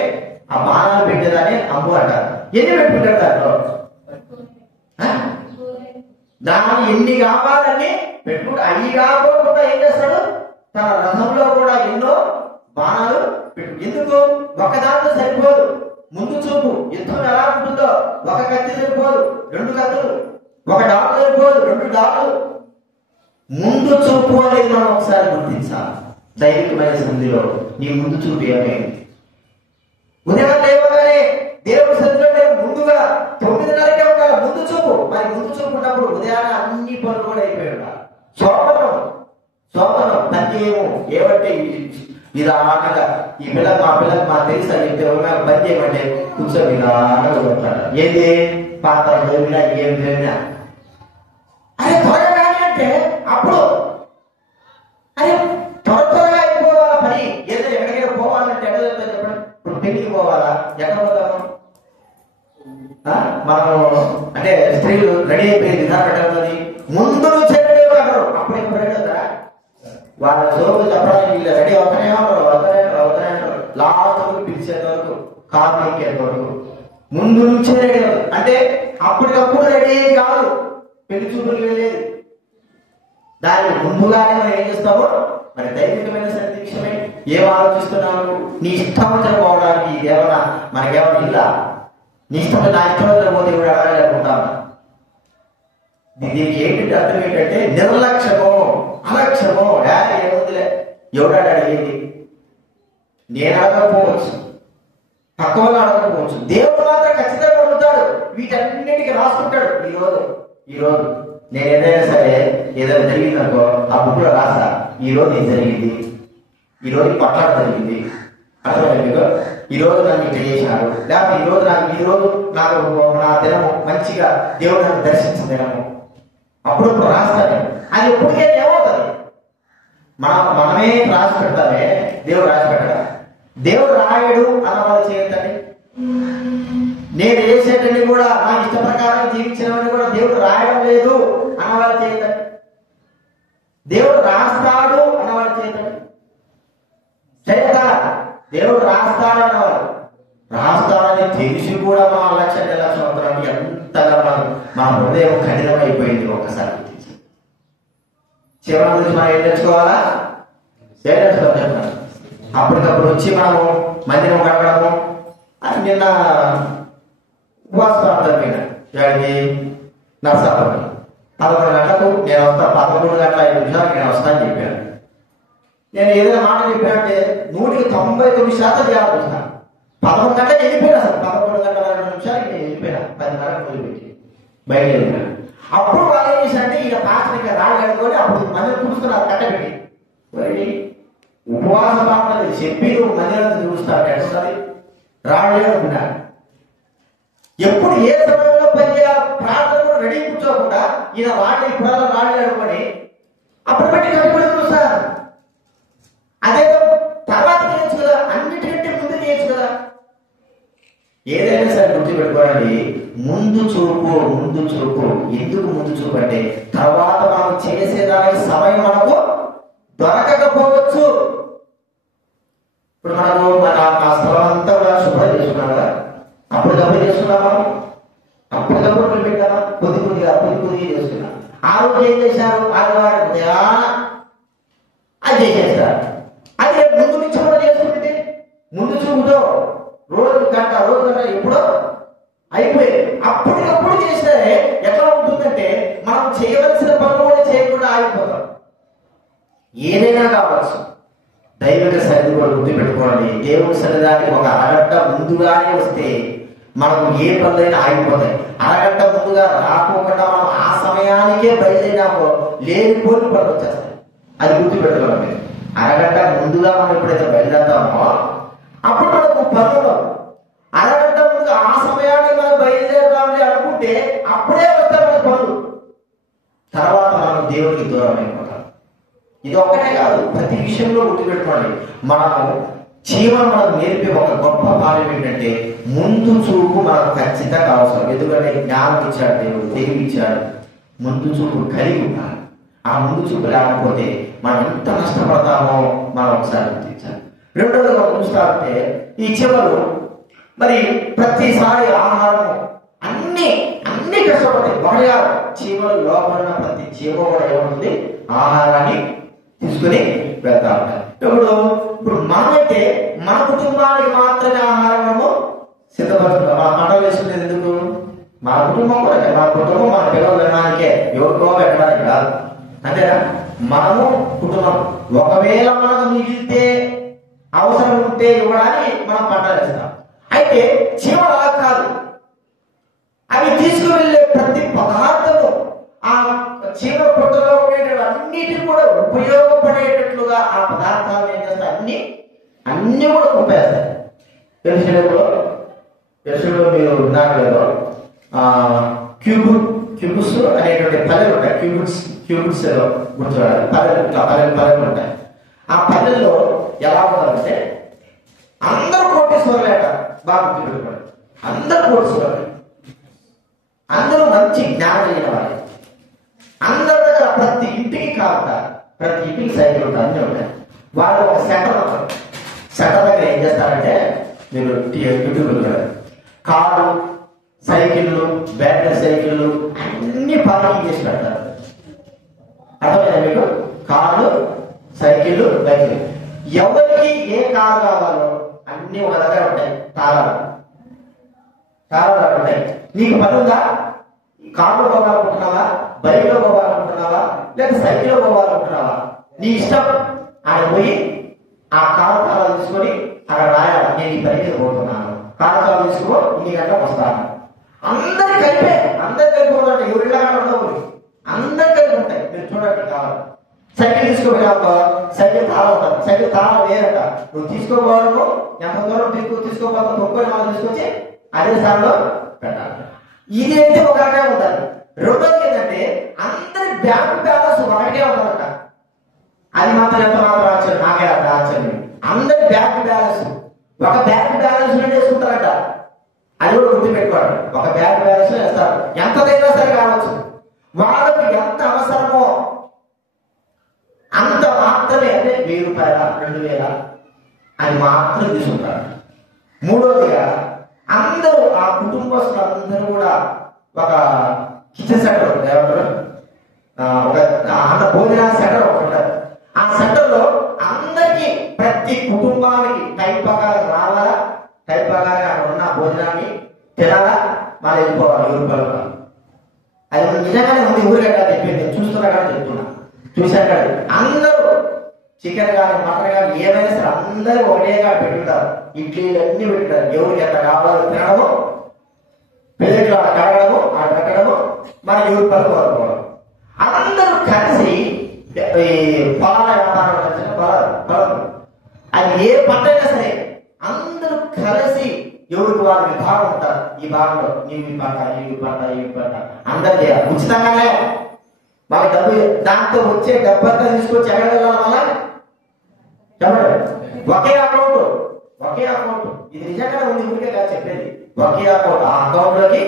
ఆ బాణాలు పెట్టేదాన్ని అంబు అంటారు. ఎన్ని పెట్టుకుంటాడు దాంట్లో? దాన్ని ఎన్ని కావాలని పెట్టుకుంటా. అవి కాకుండా ఏం చేస్తాడు? తన రథంలో కూడా ఎన్నో బాణాలు పెట్టు. ఎందుకు? ఒక దాంట్లో సరిపోదు. ముందు చూపు. యుద్ధం ఎలా ఉంటుందో, ఒక కత్తి సరిపోదు, 2 కత్తులు, ఒక డాలు సరిపోదు, 2 డాలు. ముందు చూపు అనేది మనం ఒకసారి గుర్తించాలి. దైవికమైన సంధిలో నీ ముందు చూపు ఏమైంది? ఉదయం లేవగానే దేవుడి సంధిలో నేను ముందుగా 9:30కే ఉండాలి ముందు చూపు. మరి ముందు చూపు ఉన్నప్పుడు ఉదయాన్నే అన్ని పనులు కూడా అయిపోయాడు. సోమరం పని చేయము. ఏమంటే నిదానంగా ఈ పిల్లలు మా తెలుసు అని చెప్తే పని చేయమంటే కూర్చొని నిదానంగా ఉంటాడు. ఏది పాత్రలు దొరికినా ఏం దొరికినా అరే త్వరగా అంటే అప్పుడు అరే త్వరగా అయిపోవాలా పని. ఏదైనా ఎక్కడికైనా పోవాలంటే ఎక్కడ చెప్తారు చెప్పండి? ఇప్పుడు పెళ్లికి పోవాలా, ఎక్కడ పోతాము? మనము అంటే స్త్రీలు రెడీ అయిపోయి విధానం పెట్టాలి. ముందు నుంచి రెడీ అవుతారు. అప్పుడు ఎప్పుడు రెడీ అవుతారా? వాళ్ళ చదువు చెప్పడానికి వీళ్ళు రెడీ అవుతానే ఉంటారు. లాస్ట్ వరకు పిలిచేంత వరకు, కారు ఎక్కేంత వరకు ముందు నుంచే రెడీ అవుతారు. అంటే అప్పటికప్పుడు రెడీ కాదు, పెళ్లి చూపులు వెళ్ళేది. దానికి ముందుగానే మనం ఏం చేస్తామో మరి దైవికమైన సందీక్షమే. ఏం ఆలోచిస్తున్నావు? నీ ఇష్టం పోవడానికి ఏమన్నా మనకేమన్నా ఇల్లా? నీ ఇష్టం నా ఇష్టం పోతే కూడా అడగాలనుకుంటామా? దీనికి ఏంటంటే అర్థం ఏంటంటే నిర్లక్ష్యమో అలక్ష్యమో. ఏముందిలే, ఎవడాడు అడిగేది? నేను అడగకపోవచ్చు, తక్కువ అడగకపోవచ్చు, దేవుడు మాత్రం ఖచ్చితంగా అడుగుతాడు. వీటన్నిటికీ రాసుకుంటాడు. ఈరోజు నేను ఏదైనా సరే ఏదైనా జరిగిందనుకో ఆ బుక్ లో రాస్తా. ఈరోజు ఇది జరిగింది, ఈరోజు పట్లాట జరిగింది, అర్థమైంది. ఈరోజు నన్ను ఇట్లా చేశాడు, లేకపోతే ఈరోజు నాకు నా దినము మంచిగా దేవుడు నన్ను దర్శించిన దినము. అప్పుడప్పుడు రాస్తాను. అది ఎప్పటికే ఏమవుతుంది? మనమే రాసి పెడతామే, దేవుడు రాసి పెట్టడా? దేవుడు రాయడు అన్నవాళ్ళు చేయొద్దండి. నేను చేసేటన్ని కూడా నా ఇష్ట ప్రకారం జీవించినవని కూడా దేవుడు రాయడం లేదు అన్నవాళ్ళు చేయొద్దండి. దేవుడు రాస్తాడు అన్నవాళ్ళు చేయొద్దండి. చేయదా? దేవుడు రాస్తాడు అన్నవాడు రాస్తాడని తెలిసి కూడా మా లక్ష్యం సంవత్సరానికి ఎంతగా మా హృదయం కఠినమైపోయింది. ఒక్కసారి చివరి గురించి మనం ఏం తెచ్చుకోవాలా? చెప్పాను. అప్పటికప్పుడు వచ్చి మనము మందిరం కడగడము. అది నిన్న ఉపవాస ప్రార్థన మీద వాడికి నర్సాపల్లి 11 గంటలకు నేను వస్తాను, 11:05 నేను వస్తానని చెప్పాను. నేను ఏదైనా మాట చెప్పానంటే 199% చేయాల్సి వస్తాను. 11 గంటలకు వెళ్ళిపోయినా, అసలు 11:02 నేను వెళ్ళిపోయినా, 10:30 మొదలుపెట్టి బయట వెళ్ళిపోయాను. అప్పుడు వాళ్ళు ఏం చేశారంటే ఈయన పాత్ర రాళ్ళు కడుకొని అప్పుడు మందిరం చూస్తున్నారు కట్టబెట్టి. ఉపవాస ప్రార్థన చెప్పి నువ్వు మందిరాన్ని చూస్తావు ఎట్లుంటుంది? రాళ్ళే అనుకున్నాడు. ఎప్పుడు ఏ సమయంలో పనిచేయాలి ప్రార్థన కూడా రెడీ కూర్చోకుండా ఈయన రాళ్ళు ఇప్పుడు రాళ్ళు అనుకొని అప్పుడు పెట్టి కట్టుబడి చూస్తారు. అదే తర్వాత చేయొచ్చు కదా, అన్నిటికంటే ముందు చేయొచ్చు కదా. ఏదైనా సరే గుర్తుపెట్టుకోండి, ముందు చూపు. ఎందుకు ముందు చూపు అంటే తర్వాత మనం చేసేదానికి సమయం మనకు దొరకకపోవచ్చు. ఇప్పుడు మనము మన స్థలం అంతా శుభ్రం చేసుకున్నాం కదా, అప్పటికప్పుడు చేసుకున్నామా? అప్పటికప్పుడు పెట్టామా? కొద్దిగా చేసుకున్నాం. రోజు ఏం చేశారు, ఆదివారం ఉదయాన అది చేసేస్తారు. అదే ముందు నుంచి కూడా చేసుకుంటే ముందు చూపుతో రోజు గంట ఎప్పుడో అయిపోయేది. అప్పటికప్పుడు చేస్తే ఎట్లా ఉంటుందంటే మనం చేయవలసిన పనులు కూడా చేయకుండా ఆగిపోతాం. ఏదైనా కావచ్చు, దైవిక సన్నిధి కూడా గుర్తు పెట్టుకోండి. దేవుని సన్నిధానికి ఒక అరగంట ముందుగానే వస్తే మనకు ఏ పనులైనా ఆగిపోతాయి. అరగంట ముందుగా రాకుండా మనం ఆ సమయానికే బయలుదేరినాకో లేనిపోని పనులు వచ్చేస్తాయి. అది గుర్తు పెట్టుకోండి. అరగంట ముందుగా మనం ఎప్పుడైతే బయలుదేరుతామో అప్పుడు మనకు పనులు, అరగంట ముందు ఆ సమయానికి మనం బయలుదేరుతామని అనుకుంటే అప్పుడే వస్తాయి మన పనులు. తర్వాత మనం దేవుడికి దూరం అయిపోతాం. ఇది ఒక్కటే కాదు, ప్రతి విషయంలో గుర్తుపెట్టుకోండి. మనము జీవనం మనకు నేర్పే ఒక గొప్ప పాఠం ఏంటంటే ముందు చూపు మనకు ఖచ్చితంగా అవసరం. ఎందుకంటే జ్ఞానం ఇచ్చాడు దేవుడు, తెలివి ఇచ్చాడు. ముందు చూపు కలిగి ఉండాలి. ఆ ముందు చూపు లేకపోతే మనం ఎంత నష్టపడతామో మనం ఒకసారి గుర్తించాలి. రెండోది మనం చూస్తా ఉంటే ఈ చివరు మరి ప్రతిసారి ఆహారం అన్ని కష్టపడతాయి. ఒకటిగా చీమలు లోపల ప్రతి చీమ కూడా ఏముంటుంది, ఆహారాన్ని తీసుకుని వెళ్తా ఉంటారు. ఇప్పుడు మనమైతే మన కుటుంబానికి మాత్రమే ఆహారము సిద్ధపడుతుంటాం. మన పంట వేసుకునేది ఎందుకు? మన కుటుంబం కూడా, మన కుటుంబం మన పిల్లలు తినడానికే, ఎవరికో పెట్టడానికి కాదు. అంతేనా? మనము కుటుంబం ఒకవేళ మనకు మిగిలితే అవసరం ఉంటే ఇవ్వడానికి మనం పంట వేస్తాం. అయితే చీమలు అలా కాదు. అవి తీసుకువెళ్ళే ప్రతి పదార్థము ఆ చీమ పుట్టలో ఉండేటన్నిటిని కూడా ఉపయోగపడేటట్లుగా ఆ పదార్థాలను ఏం చేస్తాయి, అన్ని కూడా ఉపయోగిస్తాయి. తెలుసులో మీరు విన్నారు లేదో, క్యూబుస్ అనేటువంటి పల్లెలు ఉంటాయి. క్యూబుట్స్ ఏదో గుర్తురాలి, పల్లెలు ఉంటాయి. ఆ పల్లెల్లో ఎలా ఉండాలంటే అందరూ కోటేశ్వరులేట. బాగా గుర్తుపెట్టుకోండి, అందరూ కోటేశ్వరులే, అందరూ మంచి జ్ఞానం కలిగిన వారు. అందరి దగ్గర ప్రతి ఇంటికి కాకుండా ప్రతి ఇంటికి సైకిల్ ఉంటాయి, అన్నీ ఉంటాయి. వాళ్ళు ఒక సెంటర్ దగ్గర ఏం చేస్తారంటే, మీరు యూట్యూబ్లో కార్లు, సైకిళ్ళు, బ్యాటరీ సైకిళ్ళు అన్ని పార్కింగ్ చేసి పెడతారు. అర్థమైనా మీకు? కార్లు, సైకిళ్ళు, బైకులు, ఎవరికి ఏ కారు కావాలో అన్ని ఒక దగ్గర ఉంటాయి. తాళాలు ఉంటాయి. నీకు పని ఉందా? కారులో పోవాలనుకుంటున్నావా, బైక్లో పోవాలనుకుంటున్నావా, లేదా సైకిల్లో పోవాలనుకుంటున్నావా? నీ ఇష్టం. ఆయన పోయి ఆ కారు తాళాలు తీసుకొని అక్కడ రాయాలి, నేను ఈ పని మీద పోతున్నాను, కారు తాళాలు తీసుకో, ఇన్ని గంటలకు వస్తాను. అందరు కలిపోతుంటే ఎవరిలా ఉండవు, అందరు కలిపి ఉంటాయి. మీరు చూడండి, కావాలి సైకిల్ తీసుకోపోయినా సైకిల్ తాళం ఉంటుంది, సైకిల్ తాళం వేరట. నువ్వు తీసుకోపోవడము ఎంత దూరం తీసుకోపోతావు, తొక్కుని మనం తీసుకొచ్చి అదే స్థానంలో పెట్టాలి. ఇది అయితే ఒక రకంగా ఉండాలి. రెండోది ఏంటంటే అందరి బ్యాంకు బ్యాలెన్స్ ఒకటికే ఉండాలంట. అది మాత్రం ఎంత మాత్రం ఆశ్చర్యం, నాకే ఆశ్చర్యం. అందరి బ్యాంకు బ్యాలెన్స్ ఒక బ్యాంకు బ్యాలెన్స్ వేసుకుంటారట. అది కూడా గుర్తుపెట్టుకోండి. ఒక బ్యాంకు బ్యాలెన్స్ వేస్తారు, ఎంతదైనా సరే కావచ్చు. వాళ్ళకు ఎంత అవసరమో అంత మాత్రమే, అంటే 1000 రూపాయల 2000 అది మాత్రం తీసుకుంటారు. మూడోదిగా అందరూ ఆ కుటుంబస్తులు అందరూ కూడా ఒక కిచెన్ సెంటర్ ఏమంటారు, ఒక అన్న భోజన సెంటర్ ఒకటి ఉంటుంది. ఆ సెంటర్ లో అందరికి ప్రతి కుటుంబానికి టైం ప్రకారం రావాలా, టైం ప్రకారం అక్కడ ఉన్న భోజనాన్ని తినాలా, మరి వెళ్ళిపోవాలి. 1000 రూపాయలు అది నిజంగానే ఉంది. ఊరికే కాదు చెప్పి, నేను చూస్తున్నా కానీ చెప్తున్నా, చూశాను కానీ అందరూ చికెన్ కానీ మటన్ కానీ ఏమైనా సరే అందరూ ఒకటేగా పెట్టుకుంటారు. ఇడ్లీలు అన్ని పెట్టుకుంటారు. ఎవరికి ఎంత కావాలో తినడము, ప్లేట్లు ఆడ కడగడము, ఆడ పెట్టడము, మన 1000 రూపాయలు కోరుకోవడం. అందరూ కలిసి పొలాల వ్యాపారం పొలం అది ఏ పంట అయినా సరే అందరూ కలిసి ఎవరికి వాళ్ళ విభాగం ఉంటారు. ఈ భాగంలో నీవు ఈ పంట, నీవు పంట, ఈ పంట అందరు చేయాలి ఉచితంగానే. వాళ్ళ డబ్బు దాంతో వచ్చే డబ్బంతా తీసుకొచ్చి ఎక్కడ వెళ్ళాలి వల్ల చెప్పండి. ఒకే అకౌంట్ ఇది నిజంగానే ఉంది, ఊరికే కాదు చెప్పేది. ఒకే అకౌంట్, ఆ అకౌంట్ లోకి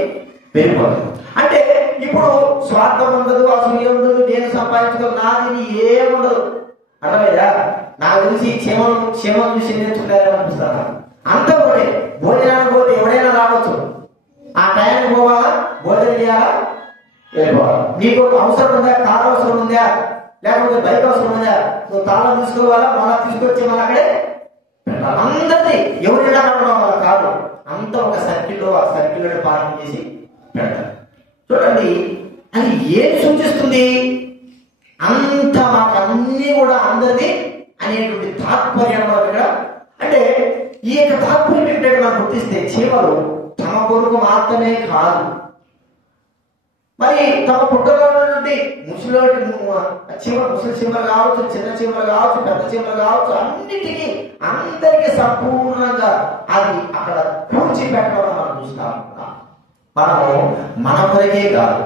వెళ్ళిపోతుంది. అంటే ఇప్పుడు స్వార్థం ఉండదు, అసలు ఉండదు, నేను సంపాదించుకోదు, నాది ఏముండదు. అర్థమైందా? నాకు తెలిసి క్షేమం చూసి నేర్చుకుంటారని అనిపిస్తాను. అంత ఒకటే. భోజనానికి పోతే ఎవడైనా రావచ్చు, ఆ టైంకి పోవాలా, భోజనం చేయాలా, వెళ్ళిపోవాలి. నీకు అవసరం ఉందా, కారు అవసరం ఉందా, లేకపోతే బైక్ అవసరం ఉందా, నువ్వు తాళం తీసుకోవాలా, మళ్ళా తీసుకొచ్చి మళ్ళీ అక్కడే అందరిది ఎవరు వెళ్ళడం వాళ్ళ కాదు అంతా ఒక సర్కిల్లో, ఆ సర్కిల్లో పార్కింగ్ చేసి పెడతారు. చూడండి అది ఏం సూచిస్తుంది? అంత మాకు అన్ని కూడా అందరిది అనేటువంటి తాత్పర్యం ఇక్కడ. అంటే ఈ యొక్క తాత్పర్యం ఏంటంటే మనం గుర్తిస్తే చీమలు తమ కొరకు మాత్రమే కాదు, మరి తమ పుట్టలో నుండి ముసలి చీమలు కావచ్చు, చిన్న చీమలు కావచ్చు, పెద్ద చీమలు కావచ్చు, అన్నిటికీ అందరికీ సంపూర్ణంగా అది అక్కడ కూర్చి పెట్టడం మనం చూస్తాం. మనము మన కొరకే కాదు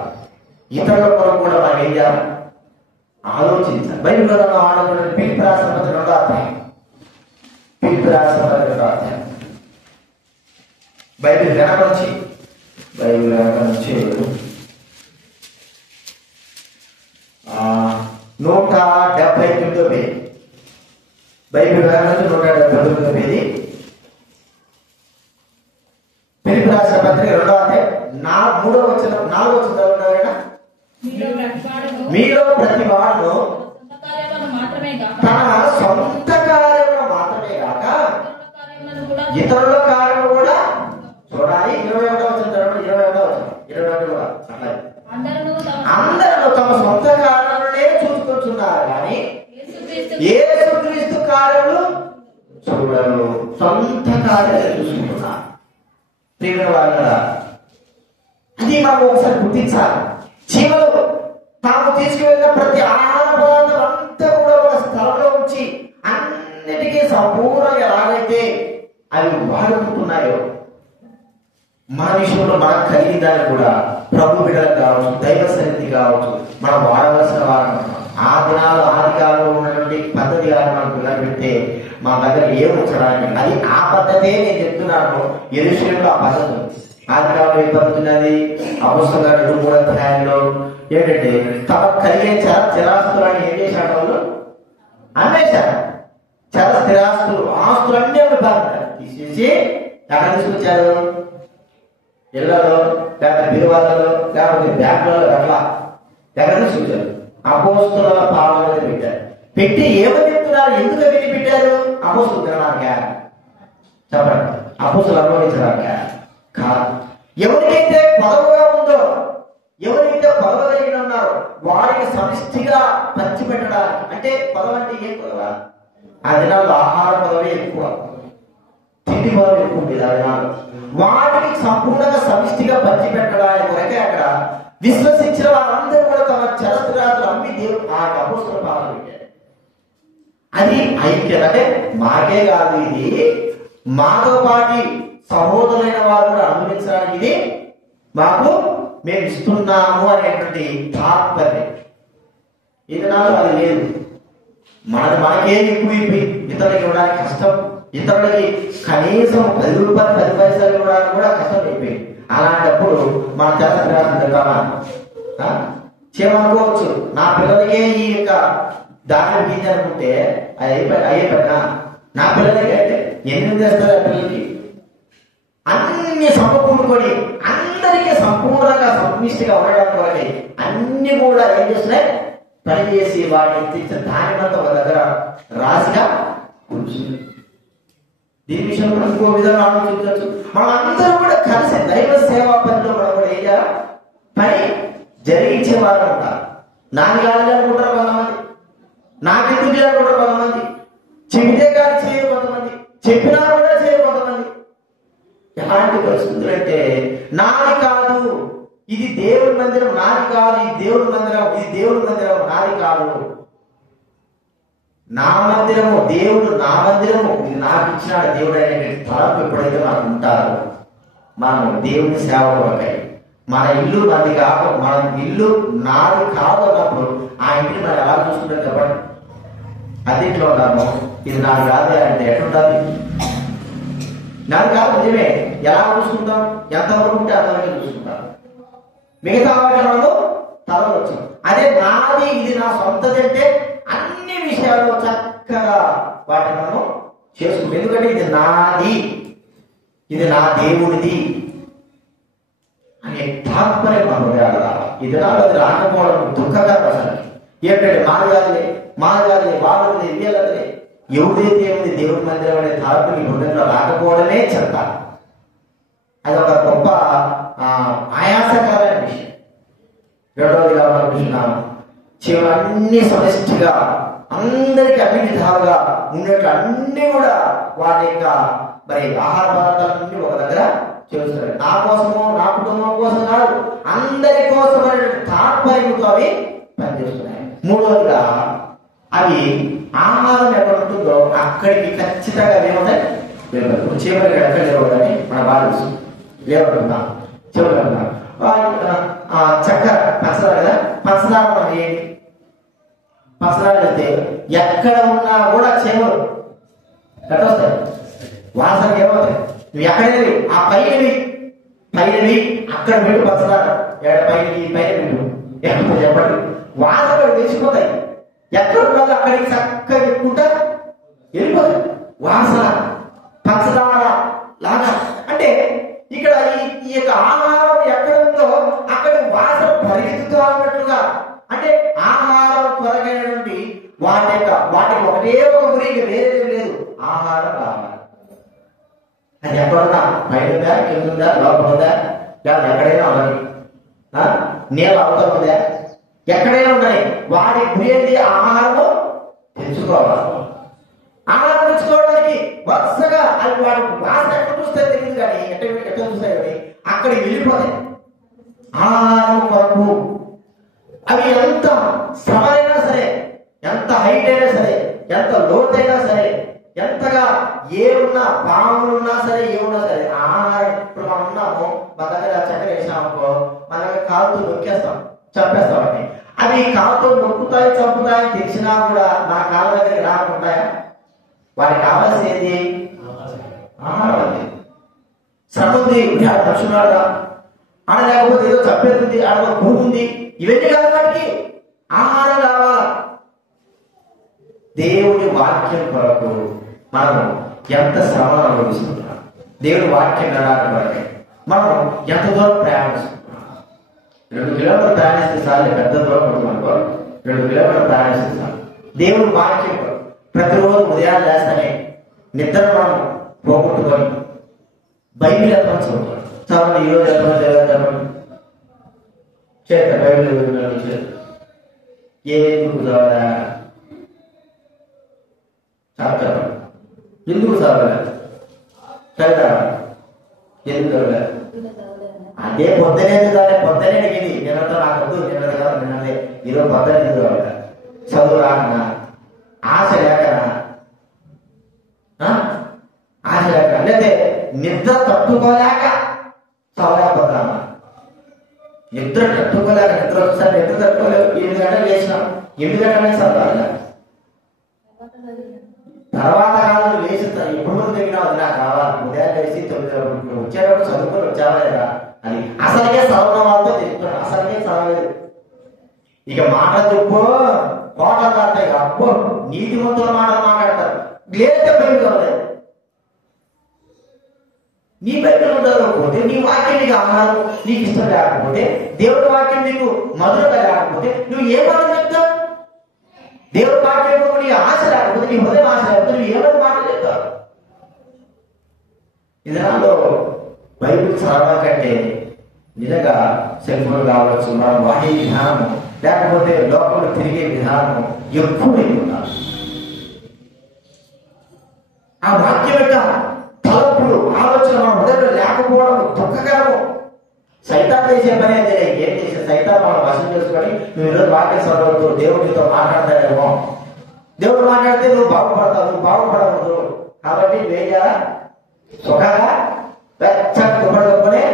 ఇతరుల కొరకు కూడా మనం ఏం చేయాలి, ఆలోచించాలి. బైబిల్లో ఆలోచన పిలుపు రాసిన పత్రిక 2వ అధ్యాయం, పిలుపు రాసిన పత్రిక 2వ అధ్యాయం, బైబిల్ వెనక నుంచి 179వ పేజీ, బైబిల్ వెనక నుంచి 179వ పేజీ, పిలుపు రాసిన పత్రిక 2వ అధ్యాయం 3వ వచనం 4వ వచనం. మీలో ప్రతి వాడు తన సొంత కార్యములు మాత్రమే కాక ఇతరుల కార్యములు కూడా చూడాలి. 21వ వచనం, 21 కూడా అట్లా అందరూ తమ సొంత కార్యములనే చూసుకుంటున్నారు కానీ యేసుక్రీస్తు కార్యములు చూడరు, సొంత కార్యాలు చూసుకుంటున్నారు. ప్రియమైన వారులారా, అది మనం ఒకసారి గుర్తించాలి. చీమలు తాము తీసుకువెళ్ళిన ప్రతి ఆహార పదార్థం అంతా కూడా ఒక స్థలంలో ఉంచి అన్నిటికీ సంపూర్ణంగా ఎలాగైతే అవి వాడుకుంటున్నాయో మన విషయంలో మనకు కలిగిన దాన్ని కూడా ప్రభు బిడ్డలకు కావచ్చు, దైవ సన్నిధి కావచ్చు, మనం వాడవలసిన వారు. ఆ దినాలు ఆది కాలంలో ఉన్నటువంటి పద్ధతి కాదు మనం పిల్లలు పెడితే మా దగ్గర ఏం ఉంచడానికి, అది ఆ పద్ధతే నేను చెప్తున్నాను. యెరూషలేములో ఆ పద్ధతి ఉంది. ఆది కాలంలో ఏ పద్ధతి ఉన్నది? అపోస్తలుల 2-3 అధ్యాయంలో ఏంటంటే తమ కలిగే స్థిరాస్తులని ఏం చేశాడు, వాళ్ళు అమ్మేశారు. స్థిరాస్తులు, ఆస్తులన్నీ తీసేసి ఎక్కడ తీసుకొచ్చారు? ఇళ్లలో, లేకపోతే బిరువాలలో, లేకపోతే బ్యాంకులలో, అట్లా ఎక్కడ తీసుకొచ్చారు? అపోస్తలుల పాలన పెట్టారు. పెట్టి ఏమని చెప్తున్నారు? ఎందుకు అవన్నీ పెట్టారు? అపోస్తలులు తినడానికా? చెప్పండి. అపోస్తలులు అనుభవించడానికా? కాదు. ఎవరికైతే పదవుగా ఉందో, ఎవరైతే పదవ కలిగి ఉన్నారో వారికి సమిష్టిగా పంచి పెట్టడానికి. అంటే పదవి అంటే ఏం పదవ? ఆ దినాల్లో ఆహార పదవి ఎక్కువ, తిండి పదవి ఎక్కువ ఉండేది ఆ దినాల్లో. వాటికి సంపూర్ణంగా సమిష్టిగా పంచి పెట్టడానికి కొరకే అక్కడ విశ్వసించిన వారందరూ కూడా తమ చరస్థిరాస్తులు అమ్మి దేవుడు ఆ అపోస్తలుల పాలన పెట్టారు. అది ఐక్యత. అంటే మాకే కాదు, ఇది మాతో పాటి సహోదరులైన వారు కూడా అనుభవించడానికి ఇది మాకు మేము ఇస్తున్నాము అనేటువంటి తాత్పర్యం. ఇతనాలు అది లేదు. మనకేమి ఎక్కువైపోయి ఇతరులకి ఇవ్వడానికి కష్టం, ఇతరులకి కనీసం 10 రూపాయలు 10 పైసలు ఇవ్వడానికి కూడా కష్టం అయిపోయింది. అలాంటప్పుడు మన చేయమనుకోవచ్చు, నా పిల్లలకే ఈ యొక్క దాని గీత అనుకుంటే అది అయ్యే పడినా నా పిల్లలకి అంటే ఎన్ని చేస్తారు? ఆ పిల్లలకి అన్ని సమకూడుకొని అందరికీ సంపూర్ణంగా సమిష్టిగా ఉండడానికి వరకే అన్ని కూడా ఏం చేస్తున్నాయి? పనిచేసి వాటిని తెచ్చిన దానిమంతా ఒక దగ్గర రాసిగా కూర్చుంది. దీని విషయంలో ఇంకో విధంగా ఆలోచించవచ్చు. మనం అందరూ కూడా కలిసి దైవ సేవా పనిలో మనం కూడా ఏం చేయాలి? పని జరిగించేవారు ఉంటారు. నాకు కాదు అనుకుంటారు కొంతమంది, నాకెందుకు చేయాలనుకుంటారు కొంతమంది, చెబితే కానీ చేయరు కొంతమంది, చెప్పినా కూడా చేయరు కొంతమంది. ఎలాంటి పరిస్థితులు అంటే నాది కాదు, ఇది దేవుడి మందిరం, నాది కాదు, ఇది దేవుడి మందిరం, ఇది దేవుడి మందిరం, నాది కాదు, నా మందిరము, దేవుడు నా మందిరము, ఇది నాకు ఇచ్చినాడు దేవుడు అనే తలపు ఎప్పుడైతే మనకు ఉంటారో మనం దేవుని సేవ కొరకై మన ఇల్లు నాది కాదు, మన ఇల్లు నాది కాదు అన్నప్పుడు ఆ ఇంటిని మనం ఎలా చూసుకుంటాం చెప్పండి? అదింట్లో ఉన్నాము, ఇది నాది కాదు అంటే ఎట్లుంటుంది? నాది కాదు నిజమే, ఎలా చూసుకుంటాం? ఎంతవరకు ఉంటే అంతవరకు చూసుకుంటాం. మిగతా వాటిలో తలలు వచ్చాం. అదే నాది, ఇది నా సొంతది అంటే అన్ని విషయాల్లో చక్కగా వాటిని మనం చేసుకుంటాం. ఎందుకంటే ఇది నాది, ఇది నా దేవుడిది అనే తాత్పర్యం మనం రావాలి. ఈ దినాల్లో అది రాకపోవడం దుఃఖకరం అసలు. ఏంటంటే మాదిగాలి వాళ్ళది వీళ్ళది ఎవరైతే ఉంది దేవుడి మందిరం అనే తలపు నీ హృదయంలో రాకపోవడమే చెత్త. అది ఒక గొప్ప ఆయాసకరమైన విషయం. రెండవదిగా మనం చూస్తున్నాము, చివరి అన్ని సమష్టిగా అందరికి అన్ని విధాలుగా ఉన్నట్లు అన్ని కూడా వాటి యొక్క మరి ఆహార పదార్థాలన్నీ ఒక దగ్గర చేస్తారు. నా కోసమో నా కుటుంబం కోసం కాదు, అందరి కోసం అనేటువంటి తాత్పర్యంతో అవి పనిచేస్తున్నాయి. మూడవదిగా అవి ఆహారం ఎక్కడ ఉంటుందో అక్కడికి ఖచ్చితంగా ఏమవుతాయి, ఇప్పుడు చీమలు ఎక్కడ లేవని మన బాధ లేవడుతున్నాం. చివరి చక్కెర పంచదార కదా, పంచదార మనం ఏంటి, పంచదార వెళ్తే ఎక్కడ ఉన్నా కూడా చీమలు ఎట్లా వస్తాయి, వాసనకి ఏమవుతాయి. నువ్వు ఎక్కడైనా ఆ పైనవి అక్కడ పెట్టు పంచదార, పైన పెట్టు చెప్పండి, వాసన తెలిసిపోతాయి. ఎక్కడ ఉండాలో అక్కడికి చక్కగా పెట్టుకుంటా వెళ్ళిపోతాయి. వాసన పంచదార లాగా అంటే ఇక్కడ ఈ యొక్క ఆహారం ఎక్కడ ఉందో అక్కడ వాసన పరిగెత్తుతూ అన్నట్లుగా, అంటే ఆహారం కొరకైనటువంటి వాటికి ఒకటే ఒక గురి, వేరేది లేదు, ఆహారం కావాలి. అది ఎక్కడున్నా బయట ఉందా, కింద ఉందా, లోపల ఉందా, లేదా ఎక్కడైనా ఉన్నది, నీళ్ళ అవతల ఉందా, ఎక్కడైనా ఉన్నాయి. వాడి గురి ఆహారము తెచ్చుకోవాలి. ఆహారం తెచ్చుకోవడానికి వరుసగా అది వాడు వాసన ఎక్కడ చూస్తే తెలియదు కానీ ఎట్లా చూస్తాయి కానీ అక్కడికి వెళ్ళిపోతాయి. ఆహారం కొరకు అవి ఎంత శ్రమైనా సరే, ఎంత హైట్ అయినా సరే, ఎంత లోతైనా సరే, ఎంతగా ఏమున్నా పాములున్నా సరే, ఏమున్నా సరే, ఆహారం ఇప్పుడు మనం ఉన్నాము, మన దగ్గర చక్కెర వేసినామనుకో మన దగ్గర కాలుతో నొక్కేస్తాం, చంపేస్తామని. అది కాలుతో నొక్కుతాయి చంపుతాయని తెలిసినా కూడా నా కాళ్ళ దగ్గరికి రాకుంటాయా? వారికి కావాల్సింది ఆహారం అండి. శ్రమ ఉంది, దర్శనాలుగా ఆడ లేకపోతే ఏదో చంపేది, ఆడ పురుగు ఉంది, ఇవన్నీ కాదు, వాటికి ఆహారం కావాలా. దేవుడి వాక్యం కొరకు మనం ఎంత శ్రమ అనుభవిస్తున్నాం, దేవుడి వాక్యం వినడానికి కొరకే మనం ఎంత దూరం ప్రయాణిస్తున్నాం. 2 కిలోమీటర్లు ప్రయాణిస్తే చాలు, పెద్ద దూరం పడుతుందనుకో, 2 కిలోమీటర్లు ప్రయాణిస్తాం దేవుడి వాక్యం. ప్రతిరోజు ఉదయాన్ని లేస్తానే నిద్ర మనం పోగొట్టుకొని బైబిల్ ఎక్కడ చదువుతాం, చదవండి, ఈరోజు ఎక్కడ చదవండి చేత బైబిల్ ఎందుకు చదవదా, చదువుతారు ఎందుకు చదవలే, చదువుతారా ఎందుకు చదవలే, అదే పొద్దునే చదవాలి, పొద్దునే అడిగింది నిన్నతో నాకు వద్దు, నిన్నది కాదు నిన్నదే, ఈరోజు పొద్దునే చదవాలి. చదువు రాకనా, ఆశ లేకనా, ఆశ లేక, లేదే నిద్ర తట్టుకోలేక చదవలేకపోతామా, నిద్ర తట్టుకోలేక, నిద్ర ఒకసారి నిద్ర తట్టుకోలేక 8 గంటలు వేసినాం, 8 గంటలనే చదవాలి. తర్వాత కాలంలో లేచి ఎప్పుడు తగ్గినావు, అది నాకు కావాలి, ఉదయం లేచి 9 వచ్చేటప్పుడు చదువుకొని వచ్చావా లేదా అని అసలుకే చదవడం వాళ్ళతో చెప్తున్నాడు. అసలుకే చదవలేదు, ఇక మాటలు చెప్పు కోటలు కాస్తాయి, అబ్బో నీతిమంతుల మాటలు మాట్లాడతారు, లేదంటే బయట చదవలేదు. నీ బైబిల్ చదవకపోతే, నీ వాక్యం నీకు ఆహారం నీకు ఇష్టం లేకపోతే, దేవుడి వాక్యం నీకు మధురత లేకపోతే నువ్వు ఏమన్నా చెప్తావు? దేవుడి వాక్యం నీ ఆశ లేకపోతే, నీ హృదయం ఆశ లేకపోతే నువ్వు ఏమైనా మాటలు చెప్తావు? ఇదిలో బైబిల్ చదవడం కంటే నిజంగా సెల్ ఫోన్ కావచ్చు, మనం వాడే విధానము, లేకపోతే లోపల తిరిగే విధానము ఎక్కువైపోతారు. ఆ వాక్యం యొక్క తలపులు ఆలోచన మన హృదయంలో లేకపోవడం దుఃఖకరము. సైతాన్ చేసే పని అయితే ఏం చేసే, సైతాన్ మనం వశం చేసుకొని నువ్వు ఈరోజు వాక్యం చదవద్దు, దేవుడితో మాట్లాడతాడేమో, దేవుడు మాట్లాడితే నువ్వు బాగుపడతావు, నువ్వు బాగుపడవద్దు, కాబట్టి నువ్వేం చేయాలా, సుఖంగా వెచ్చని దుబ్బడుకొని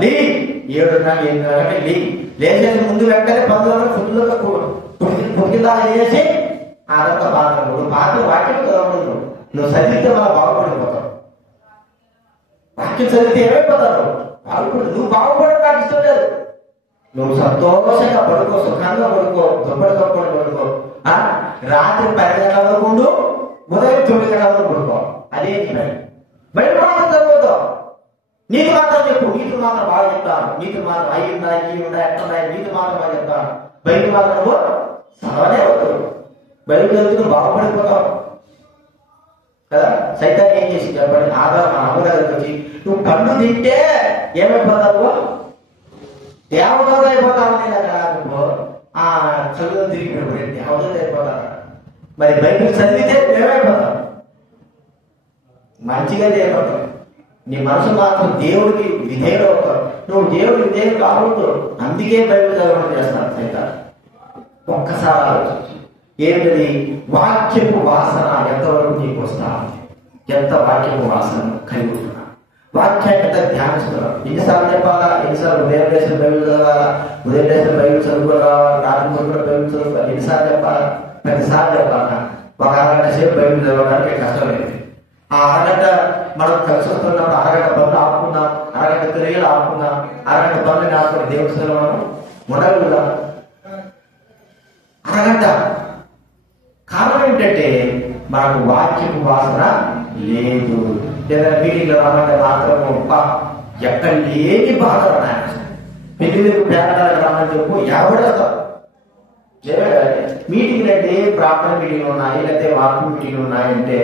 లీ 7:30 లీ లేచేసి ముందు వెంటనే 10 ఫుల్లుగా పుట్టిందా చేసి అదంతా బాగా పాత్ర వాక్యం చదవదు. నువ్వు చదివితే మనం బాగుపడిపోతావు, వాక్యం చదివితే ఏమైపోతావు, బాగుపడు. నువ్వు బాగుపడడం నాకు ఇష్టం లేదు, నువ్వు సంతోషంగా పడుకో, సుఖంగా పడుకో, దుప్పటి పడుకో. రాత్రి 10 గంటల వరకు ఉండు, ఉదయం 9 గంటల వరకు పడుకో, అదే నీ పని. బయట మాత్రం చదువుతావు, నీతి మాత్రం చెప్పు, నీతి మాత్రం బాగా చెప్తాను, నీతి మాత్రం అయ్యిందా ఇయ్యిందా ఎట్లున్నాయి నీతి మాత్రం బాగా చెప్తాను. బయట మాత్రం నువ్వు చదవనే అవుతావు, బయట వెళ్తూ బాగుపడిపోతావు కదా. సైతాన్ని ఏం చేసి చెప్పండి, ఆధారం మన అమ్మ దగ్గరికి వచ్చి నువ్వు పండు తింటే ఏమైపోతావు, దేవత అయిపోతావు నేను అక్కడ ఆ చదువు తిరిగి దేవత అయిపోతావు. మరి బైబిల్ చదివితే ఏమైపోతావు, మంచిగా చేయబడతావు. నీ మనసు మాత్రం దేవుడికి విధేయుడు అవుతావు. నువ్వు దేవుడికి విధేయుడు కాకూడదు, అందుకే బైబిల్ చదవడం చేస్తాను సైతాన్ని. ఒక్కసారి ఆలోచించు, ఏమిటది వాక్యపు వాసన ఎంతవరకు నీకు వస్తా, ఎంత వాక్యపు వాసన కలిగి ఉంటున్నా, వాక్యాన్ని ఎంత ధ్యానిస్తున్నావు. ఎన్నిసార్లు చెప్పాలా, ఎన్నిసార్లు ఉదయం లేసిన బైబిల్ చదవాలా, ఉదయం లేసిన బైబిల్ చదువుకో రావాలా, రాత్రి కూడా బైబిల్ చదువుకోవాలి, ఎన్నిసార్లు చెప్పాలా, ప్రతిసారి చెప్పాలా. ఒక అరగంట సేపు బైబిల్ చదవడానికి కష్టం లేదు. ఆ అరగంట మనం కలిసి వస్తున్నప్పుడు అరగంట పనులు ఆపుకుందాం, అరగంట తిరిగి ఆపుకుందాం, అరగంట పనులు ఆపుకుని దేవుడి సేవలో మనం ఉండగలుగుదాం. అరగంట కారణం ఏంటంటే మనకు వాక్యపు వాసన లేదు. లేదా మీటింగ్లో రమ్మంటే మాత్రము ఎక్కడ లేని బాధ పెళ్లికు పేదలకు రమ్మని చెప్పు ఎవడేస్తాం. మీటింగ్లు అంటే ప్రార్థన మీటింగ్లు ఉన్నాయి, లేకపోతే వాక్య మీటింగ్లు ఉన్నాయంటే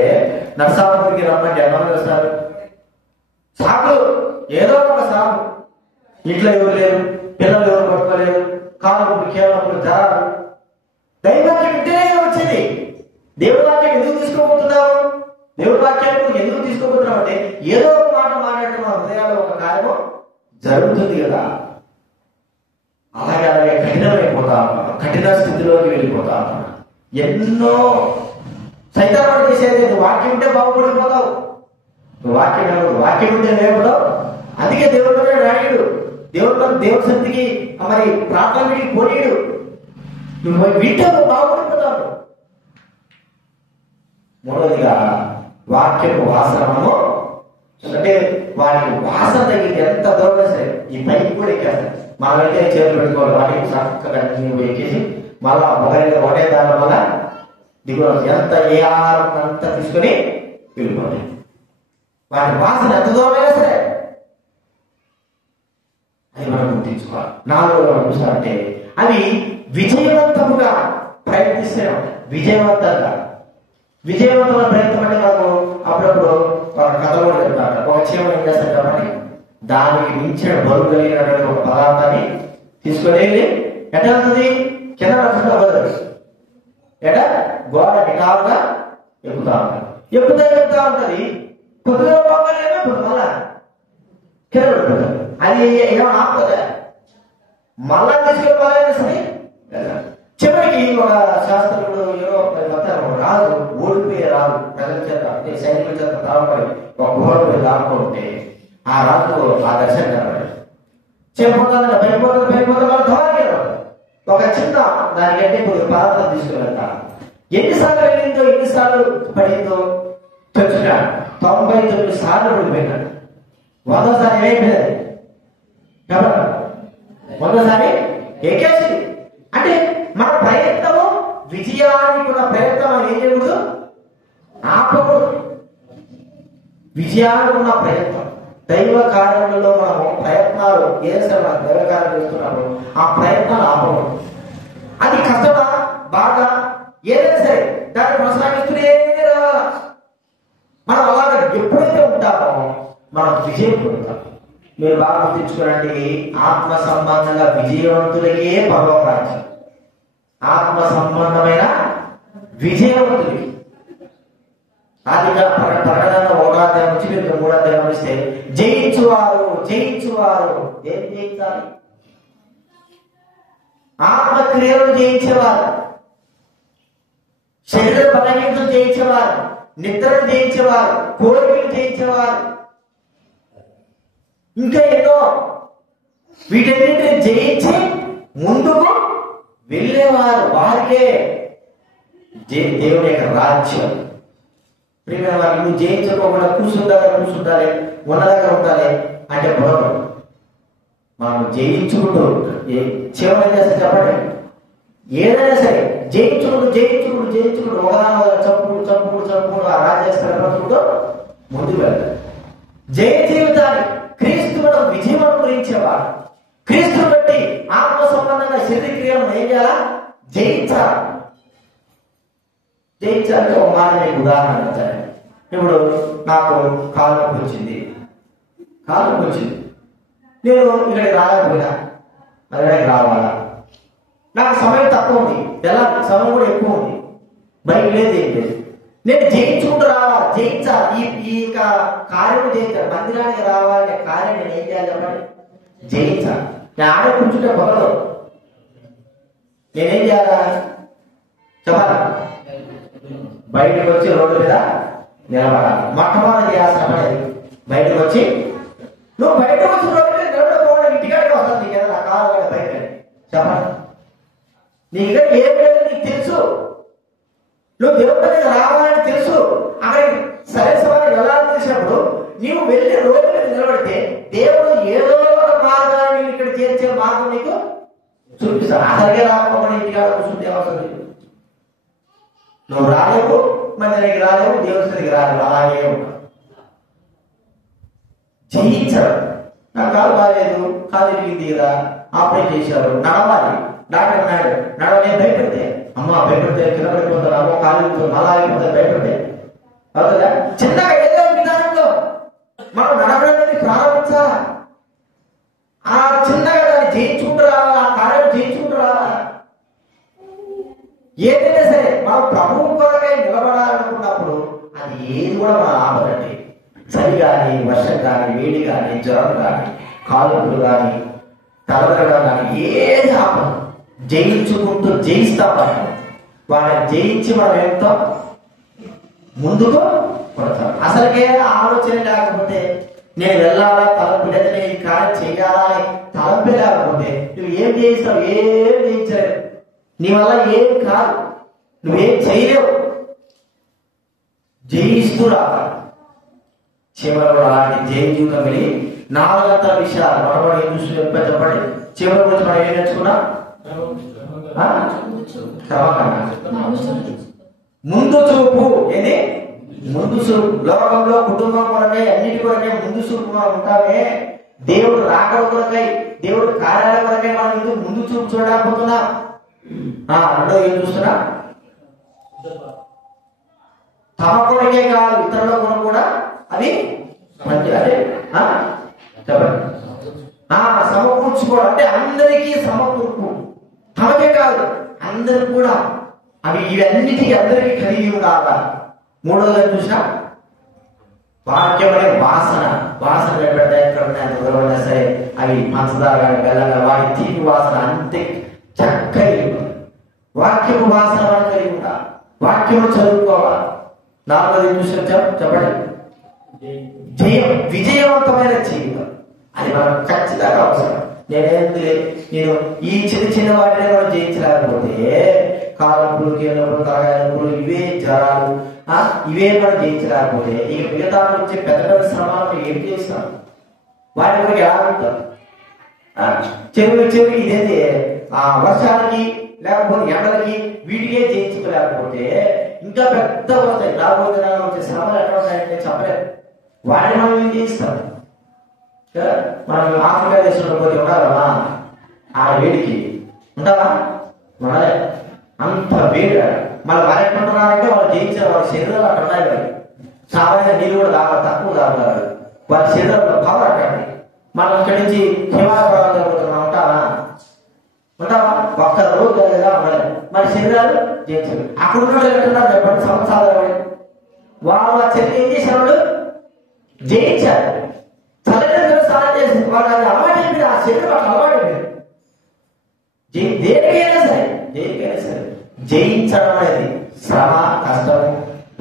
నర్సాపురికి రమ్మంటే ఎంతమంది వస్తారు, సాగు ఏదో ఒక సాగు. ఇంట్లో ఎవరు లేరు, పిల్లలు ఎవరు పట్టుకోలేరు, కాళ్ళు కేవలం జరాలు. దైవాక్యం ఇంటనే వచ్చింది. దేవుడి వాక్యం ఎందుకు తీసుకోబోతున్నావు, దేవుడి వాక్యాన్ని ఎందుకు తీసుకోబోతున్నావు అంటే ఏదో ఒక మాట మాట్లాడితే మన హృదయాల్లో ఒక కార్యము జరుగుతుంది కదా. అలాగే అలాగే కఠినమైపోతా ఉన్నాం, కఠిన స్థితిలోకి వెళ్ళిపోతా ఉన్నాం. ఎన్నో సైతాన్ని చేసేది వాక్యం ఉంటే బాగుపడిపోతావు, వాక్యం ఉంటే లేకపోతావు. అందుకే దేవుడితోనే రాయుడు, దేవుడి శక్తికి మరి ప్రార్థనకి పోనీయుడు. నువ్వు వింటావు బాగుపడిపోతావు. మూడవదిగా వాక్యపు వాసనము అంటే వాటి వాసన తగ్గింది ఎంత దూరం సరే ఈ పైకి కూడా ఎక్కేస్తాయి. మనం అయితే చేతులు పెట్టుకోవాలి, వాటికి చక్కగా ఎక్కేసి మళ్ళా ఒకటే దాని వల్ల దిగువ ఎంత ఏ ఆహారం అంతా తీసుకొని వెళ్ళిపోవాలి. వాటి వాసన ఎంత దూరమైనా సరే అది మనం గుర్తించుకోవాలి. నాలుగో చూసారంటే అవి విజయవంతముగా ప్రయత్నిస్తూనే ఉంటాయి. విజయవంతమైన ప్రయత్నం అంటే మనకు అప్పుడప్పుడు ఒక కథ కూడా చెప్తారు. ఒక చీమ ఏం చేస్తారు కాబట్టి దానికి మించిన బరువు కలిగినటువంటి ఒక పదార్థాన్ని తీసుకొని వెళ్ళి ఎట్లా వెళ్తుంది, కింద వదలదు, ఎట గోడ నిటారుగా ఎక్కుతా ఉంటుంది. కొద్దిగా బాగానే మళ్ళా కింద పడిపోతుంది. అది ఏమైనా ఆపుతుందా, మళ్ళా తీసుకెళ్ళాలని సరే. చివరికి ఒక శాస్త్రజ్ఞుడు ఏదో రాదు, ఓడిపోయే రాదు, ప్రజల చేత అంటే సైనికుల చేత తాపడి ఒక గుహలో దాక్కుంటే ఆ రాజు ఆ దర్శనం కనబడి చెప్పిపోతాను భయపోతాను ఒక చిన్న దానికంటే కొద్ది పదార్థం తీసుకువెళ్తా. ఎన్నిసార్లు వెళ్ళిందో, ఎన్నిసార్లు పడిందో తెచ్చుకున్నా 99 సార్లు పడిపోయినాడు. 100సారి ఏమైపోయింది కాబట్టి 100సారి ఎక్కేసింది. అంటే మన ప్రయత్నము విజయానికి ఉన్న ప్రయత్నం అని ఏం చేయకూడదు, ఆపకూడదు. విజయానికి ఉన్న ప్రయత్నం దైవ కార్యాలలో మనము ప్రయత్నాలు ఏదైనా దైవ కార్యం చేస్తున్నప్పుడు ఆ ప్రయత్నాలు ఆపకూడదు. అది కష్టమా బాగా ఏదైనా సరే దాన్ని కొనసాగిస్తూనే రావాలా. మనం అలాగే ఎప్పుడైతే ఉంటామో మనం విజయం పొందుతాం. మీరు బాగా గుర్తించుకోండి, ఆత్మ సంబంధంగా విజయవంతులకే పరలోక రాజ్యం. ఆత్మ సంబంధమైన విజయవంతుడికి ఆది ప్రకటన 1 నుంచి 3 ఇస్తే జయించువారు ఏం జయించాలి, ఆత్మక్రియలను జయించేవారు, శరీర బలహీనతను జయించేవారు, నిద్రను జయించేవారు, కోరికలు జయించేవారు, ఇంకా ఎన్నో వీటన్నిటిని జయించి ముందుకు వెళ్ళేవారు. వారికే దేవుని యొక్క రాజ్యం. ప్రియమైన వారు, నువ్వు జయించుకోకుండా కూర్చుంటాలి ఉన్న దగ్గర ఉండాలి అంటే బోధన. మనం జయించుకుంటూ చివరి చేస్తే చెప్పండి, ఏదైనా సరే జయించుకుంటూ ఒకదాని చంపుకుంటూ ఆ రాజ్యాన్ని ముందుకు వెళ్తారు. జయ జీవితాన్ని మనం విజయం అనుగ్రహించేవాడు. క్రీస్తుని బట్టి ఆత్మ సంబంధంగా శరీర క్రియలను ఏం చేయాలా? జయించాలి. జయించాలంటే ఒక మాట మీకు ఉదాహరణ ఇచ్చాను. ఇప్పుడు నాకు కాలు నొప్పి వచ్చింది. నేను ఇక్కడికి రాలేకపోయినా, ఇక్కడికి రావాలా? నాకు సమయం తక్కువ ఉంది, ఎలా సమయం కూడా ఎక్కువ ఉంది, బయట లేదు, ఏం లేదు. నేను జయించుకుంటూ రావాలి, జయించాలి. ఈ కార్యం జయించాలి. మందిరానికి రావాలనే కార్యం నేను ఏం చేయాలి చెప్పండి? జయించాలి. నేను ఆడే కూర్చుంటే పొగలు, నేనేం చేయాలా చెప్పాలి? బయటకు వచ్చి రోడ్డు మీద నిలబడాలి. మొట్టమొదటి చేయాల్సిన పని బయటకు వచ్చి, నువ్వు బయటకు వచ్చి రోడ్డు మీద నిలబడకపోవడం ఇంటికాడికి వస్తుంది. నీకు ఏదైనా కావాలి బయట చెప్పాలి. నీకు ఏం లేదు, నీకు తెలుసు. నువ్వు దేవుడి మీద రావాలని తెలుసు. అక్కడికి సరే సవాలు వెళ్ళాలని తెలిసినప్పుడు నీవు వెళ్ళి రోడ్డు మీద నిలబడితే దేవుడు ఏదో ఒక మార్గాన్ని ఇక్కడ చేర్చే మార్గం నీకు చూపిస్తాడు. అసలుగే రాకపోవడం ఇంటికాడ కూర్చుంటే అవసరం. నువ్వు రాలేవు, మందిరానికి రాలేవు, దేవస్థానికి రాలేవు, అలాగే జయించడం. నాకు కాలు బాగాలేదు, కాలు ఇరిగింది కదా, ఆపరేట్ చేశారు, నడవాలి. డాక్టర్ అన్నాడు నడవలే, భయపడితే అమ్మ భయపడితే కింద పడిపోతారు, అమ్మ కాలు ఇరుగుతుంది, అలా అయిపోతుంది, భయపడితే అవుతుందా? చిన్నగా ఏదో విధానంలో మనం నడవడానికి ప్రారంభించాలా. ఆ చిన్నగా దాన్ని జయించుకుంటూ రావాలా, ఆ కార్యం జయించుకుంటూ రావాలా. ఏదైనా సరే మనం ప్రభువు కొరకై నిలబడాలనుకున్నప్పుడు అది ఏది కూడా మనం ఆపదండి. చలి కానీ, వర్షం కానీ, వేడి కానీ, జ్వరం కానీ, కాలుపులు కానీ, తలదరగడం కానీ ఏది ఆపదు. జయించుకుంటూ జయిస్తాం. వాళ్ళని జయించి మనం ఎంతో ముందుకు పడతాం. అసలుకే ఆలోచన లేకపోతే, నేను వెళ్ళాలా, తలంపు లేదా నేను ఈ కార్యం చేయాలా అని తలంపే లేకపోతే నువ్వు ఏం చేయిస్తావు? ఏం చేయించలేవు. నీ వల్ల ఏం కాదు, నువ్వేం చేయలేవు. జయిస్తూ రావాలి. చివరి అలాంటి జయ జీవితం వెళ్ళి 4 గంటల విషయాలు మనబడి దృష్టిలో చెప్పండి. చివరి గురించి మనం ఏం నేర్చుకున్నా? ముందు చూపు. ఏంది ముందు చూపు? లోకంలో కుటుంబం కొరకై, అన్నిటి కొరకై ముందు చూపు మనం ఉంటామే. దేవుడు రాకడ కొరకై, దేవుడు కార్యాల కొరకై మనం ఇది ముందు చూపు చూడలేకపోతున్నా. రెండో ఏం చూస్తున్నా? తమ కొరకే కాదు, ఇతరుల కొరకు కూడా అది మంచి. అదే చెప్పండి. సమకూర్చుకోవడం అంటే అందరికీ సమకూర్పు, తమకే కాదు అందరికి కూడా. ఇవన్నిటికీ అందరికీ కలిగి ఉండాలా. మూడోది చూసినా వాక్యం అనే వాసన పెడితే ఎక్కడ సరే అవి పంచదార కానీ బెల్లంగా వాటి తీపి వాసన అంతే చక్కగా వాక్యము వాసన కలిగి ఉండాలి. వాక్యము చదువుకోవాలి. 4ది చూసిన చెప్పండి. విజయవంతమైన జీవితం అది మనం ఖచ్చితంగా అవసరం. నేను ఈ చిన్న వాటిని మనం జయించలేకపోతే, కాలపులు, కీలపులు, తలగాయపులు, ఇవే జ్వరాలు, ఇవే మనం జయించలేకపోతే ఇక మిగతా వచ్చే పెద్ద పెద్ద శ్రమాలను ఏం చేస్తాం? వాటి వరకు ఎలా ఉంటాం? చెరువు ఇదైతే వర్షాలకి లేకపోతే ఎండలకి వీటికే జయించుకోలేకపోతే ఇంకా పెద్ద వస్తాయి. రాబోయే దినాల్లో వచ్చే శ్రమలు ఎక్కడ ఉంటాయంటే చెప్పలేదు. వాటిని మనం ఏం చేయిస్తాం? మనం ఆఫ్రికా దేశంలో పోతే ఉండాలమ్మా, ఆ వేడికి ఉంటావా? మనలే అంత వేడి. మళ్ళీ వారు ఎట్లుంటున్నారంటే వాళ్ళు జయించారు, వాళ్ళ శరీరాలు అక్కడ ఉన్నాయి. వారి సామాన్య నీళ్ళు కూడా తాగాలి, తక్కువ తాగుతారు. వాళ్ళ శరీరంలో పవర్ అక్కడి. మనం ఇక్కడి నుంచి హిమాలయ పర్వతాలు పోతున్నాం, ఉంటావా? ఒక్క రోజు కదా ఉండలేదు. మన శరీరాలు జయించారు. అక్కడ ఉన్న ఎట్లున్నారు చెప్పండి? సంవత్సరాలు వాళ్ళు ఆ చర్య ఏం చేశారు? జయించారు. చల్లగా స్నానం చేసింది. వాళ్ళు అది అలవాటు అయిపోయింది. ఆ శరీరం అట్లా అలవాటు అయిపోయింది. దేనికైనా సరే జయించడం అనేది శ్రమ, కష్టం,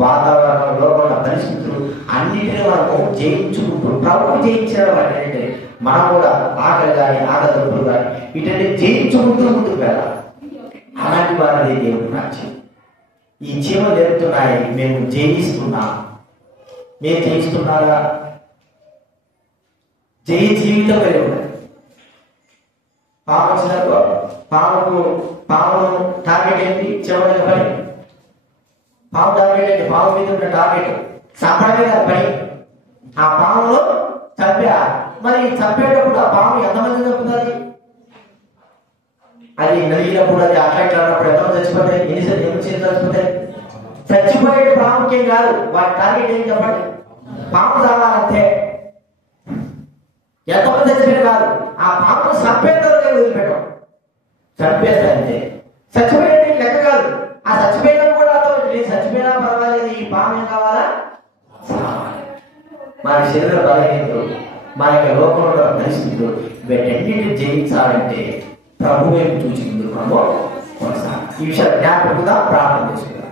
వాతావరణం, లోపల పరిస్థితులు అన్నిటినీ మనము జయించుకుంటూ ప్రభువు జయించడం అంటే మనం కూడా ఆకలి కానీ, ఆకలిపులు కానీ వీటిని జయించుకుంటూ ముందుకు వెళ్ళాలి. అలాంటి వారిది దేవుడు రాజ్యం. ఈ జీవం జరుగుతున్నాయి, మేము జయిస్తున్నాం. మీరు జయిస్తున్నారా? జయ జీవితం కలిగి ఉన్నాయి. పామును టార్గెట్ ఏంటి? చివరి పని. పాము టార్గెట్ ఏంటి? పాము మీద ఉన్న టార్గెట్ చంపడమే కాదు పని. ఆ పామును చంపి మరి చంపేటప్పుడు ఆ పాము ఎంతమంది చంపుతుంది? అది నలిగినప్పుడు, అది అట్లా ఇట్లా అన్నప్పుడు ఎంతమంది చచ్చిపోతాయి? ఎన్ని చచ్చిపోతాయి? చచ్చిపోయేది ప్రాముఖ్యం కాదు, వాటి టార్గెట్ ఏం చెప్పండి? పాము చావాలంటే. ఎంతమంది చచ్చిపోయారు కాదు, ఆ పామును చంపేంతలో వదిలిపెట్టం, చంపేస్తాయంతే. చచ్చిపోయేది లెక్క కాదు. ఆ చచ్చిపోయినా కూడా నేను చచ్చిపోయినా పర్వాలేదు, ఈ పాము ఏం కావాలా? మన శరీర బలహీనతలు, మన యొక్క లోకంలో పరిస్థితులు, వీటన్నిటిని జయించాలంటే ప్రభు వైపు చూసి ముందుకు మనము కొనసాగాలి. ఈ విషయాలు జ్ఞాపకంగా ప్రార్థన చేసుకుందాం.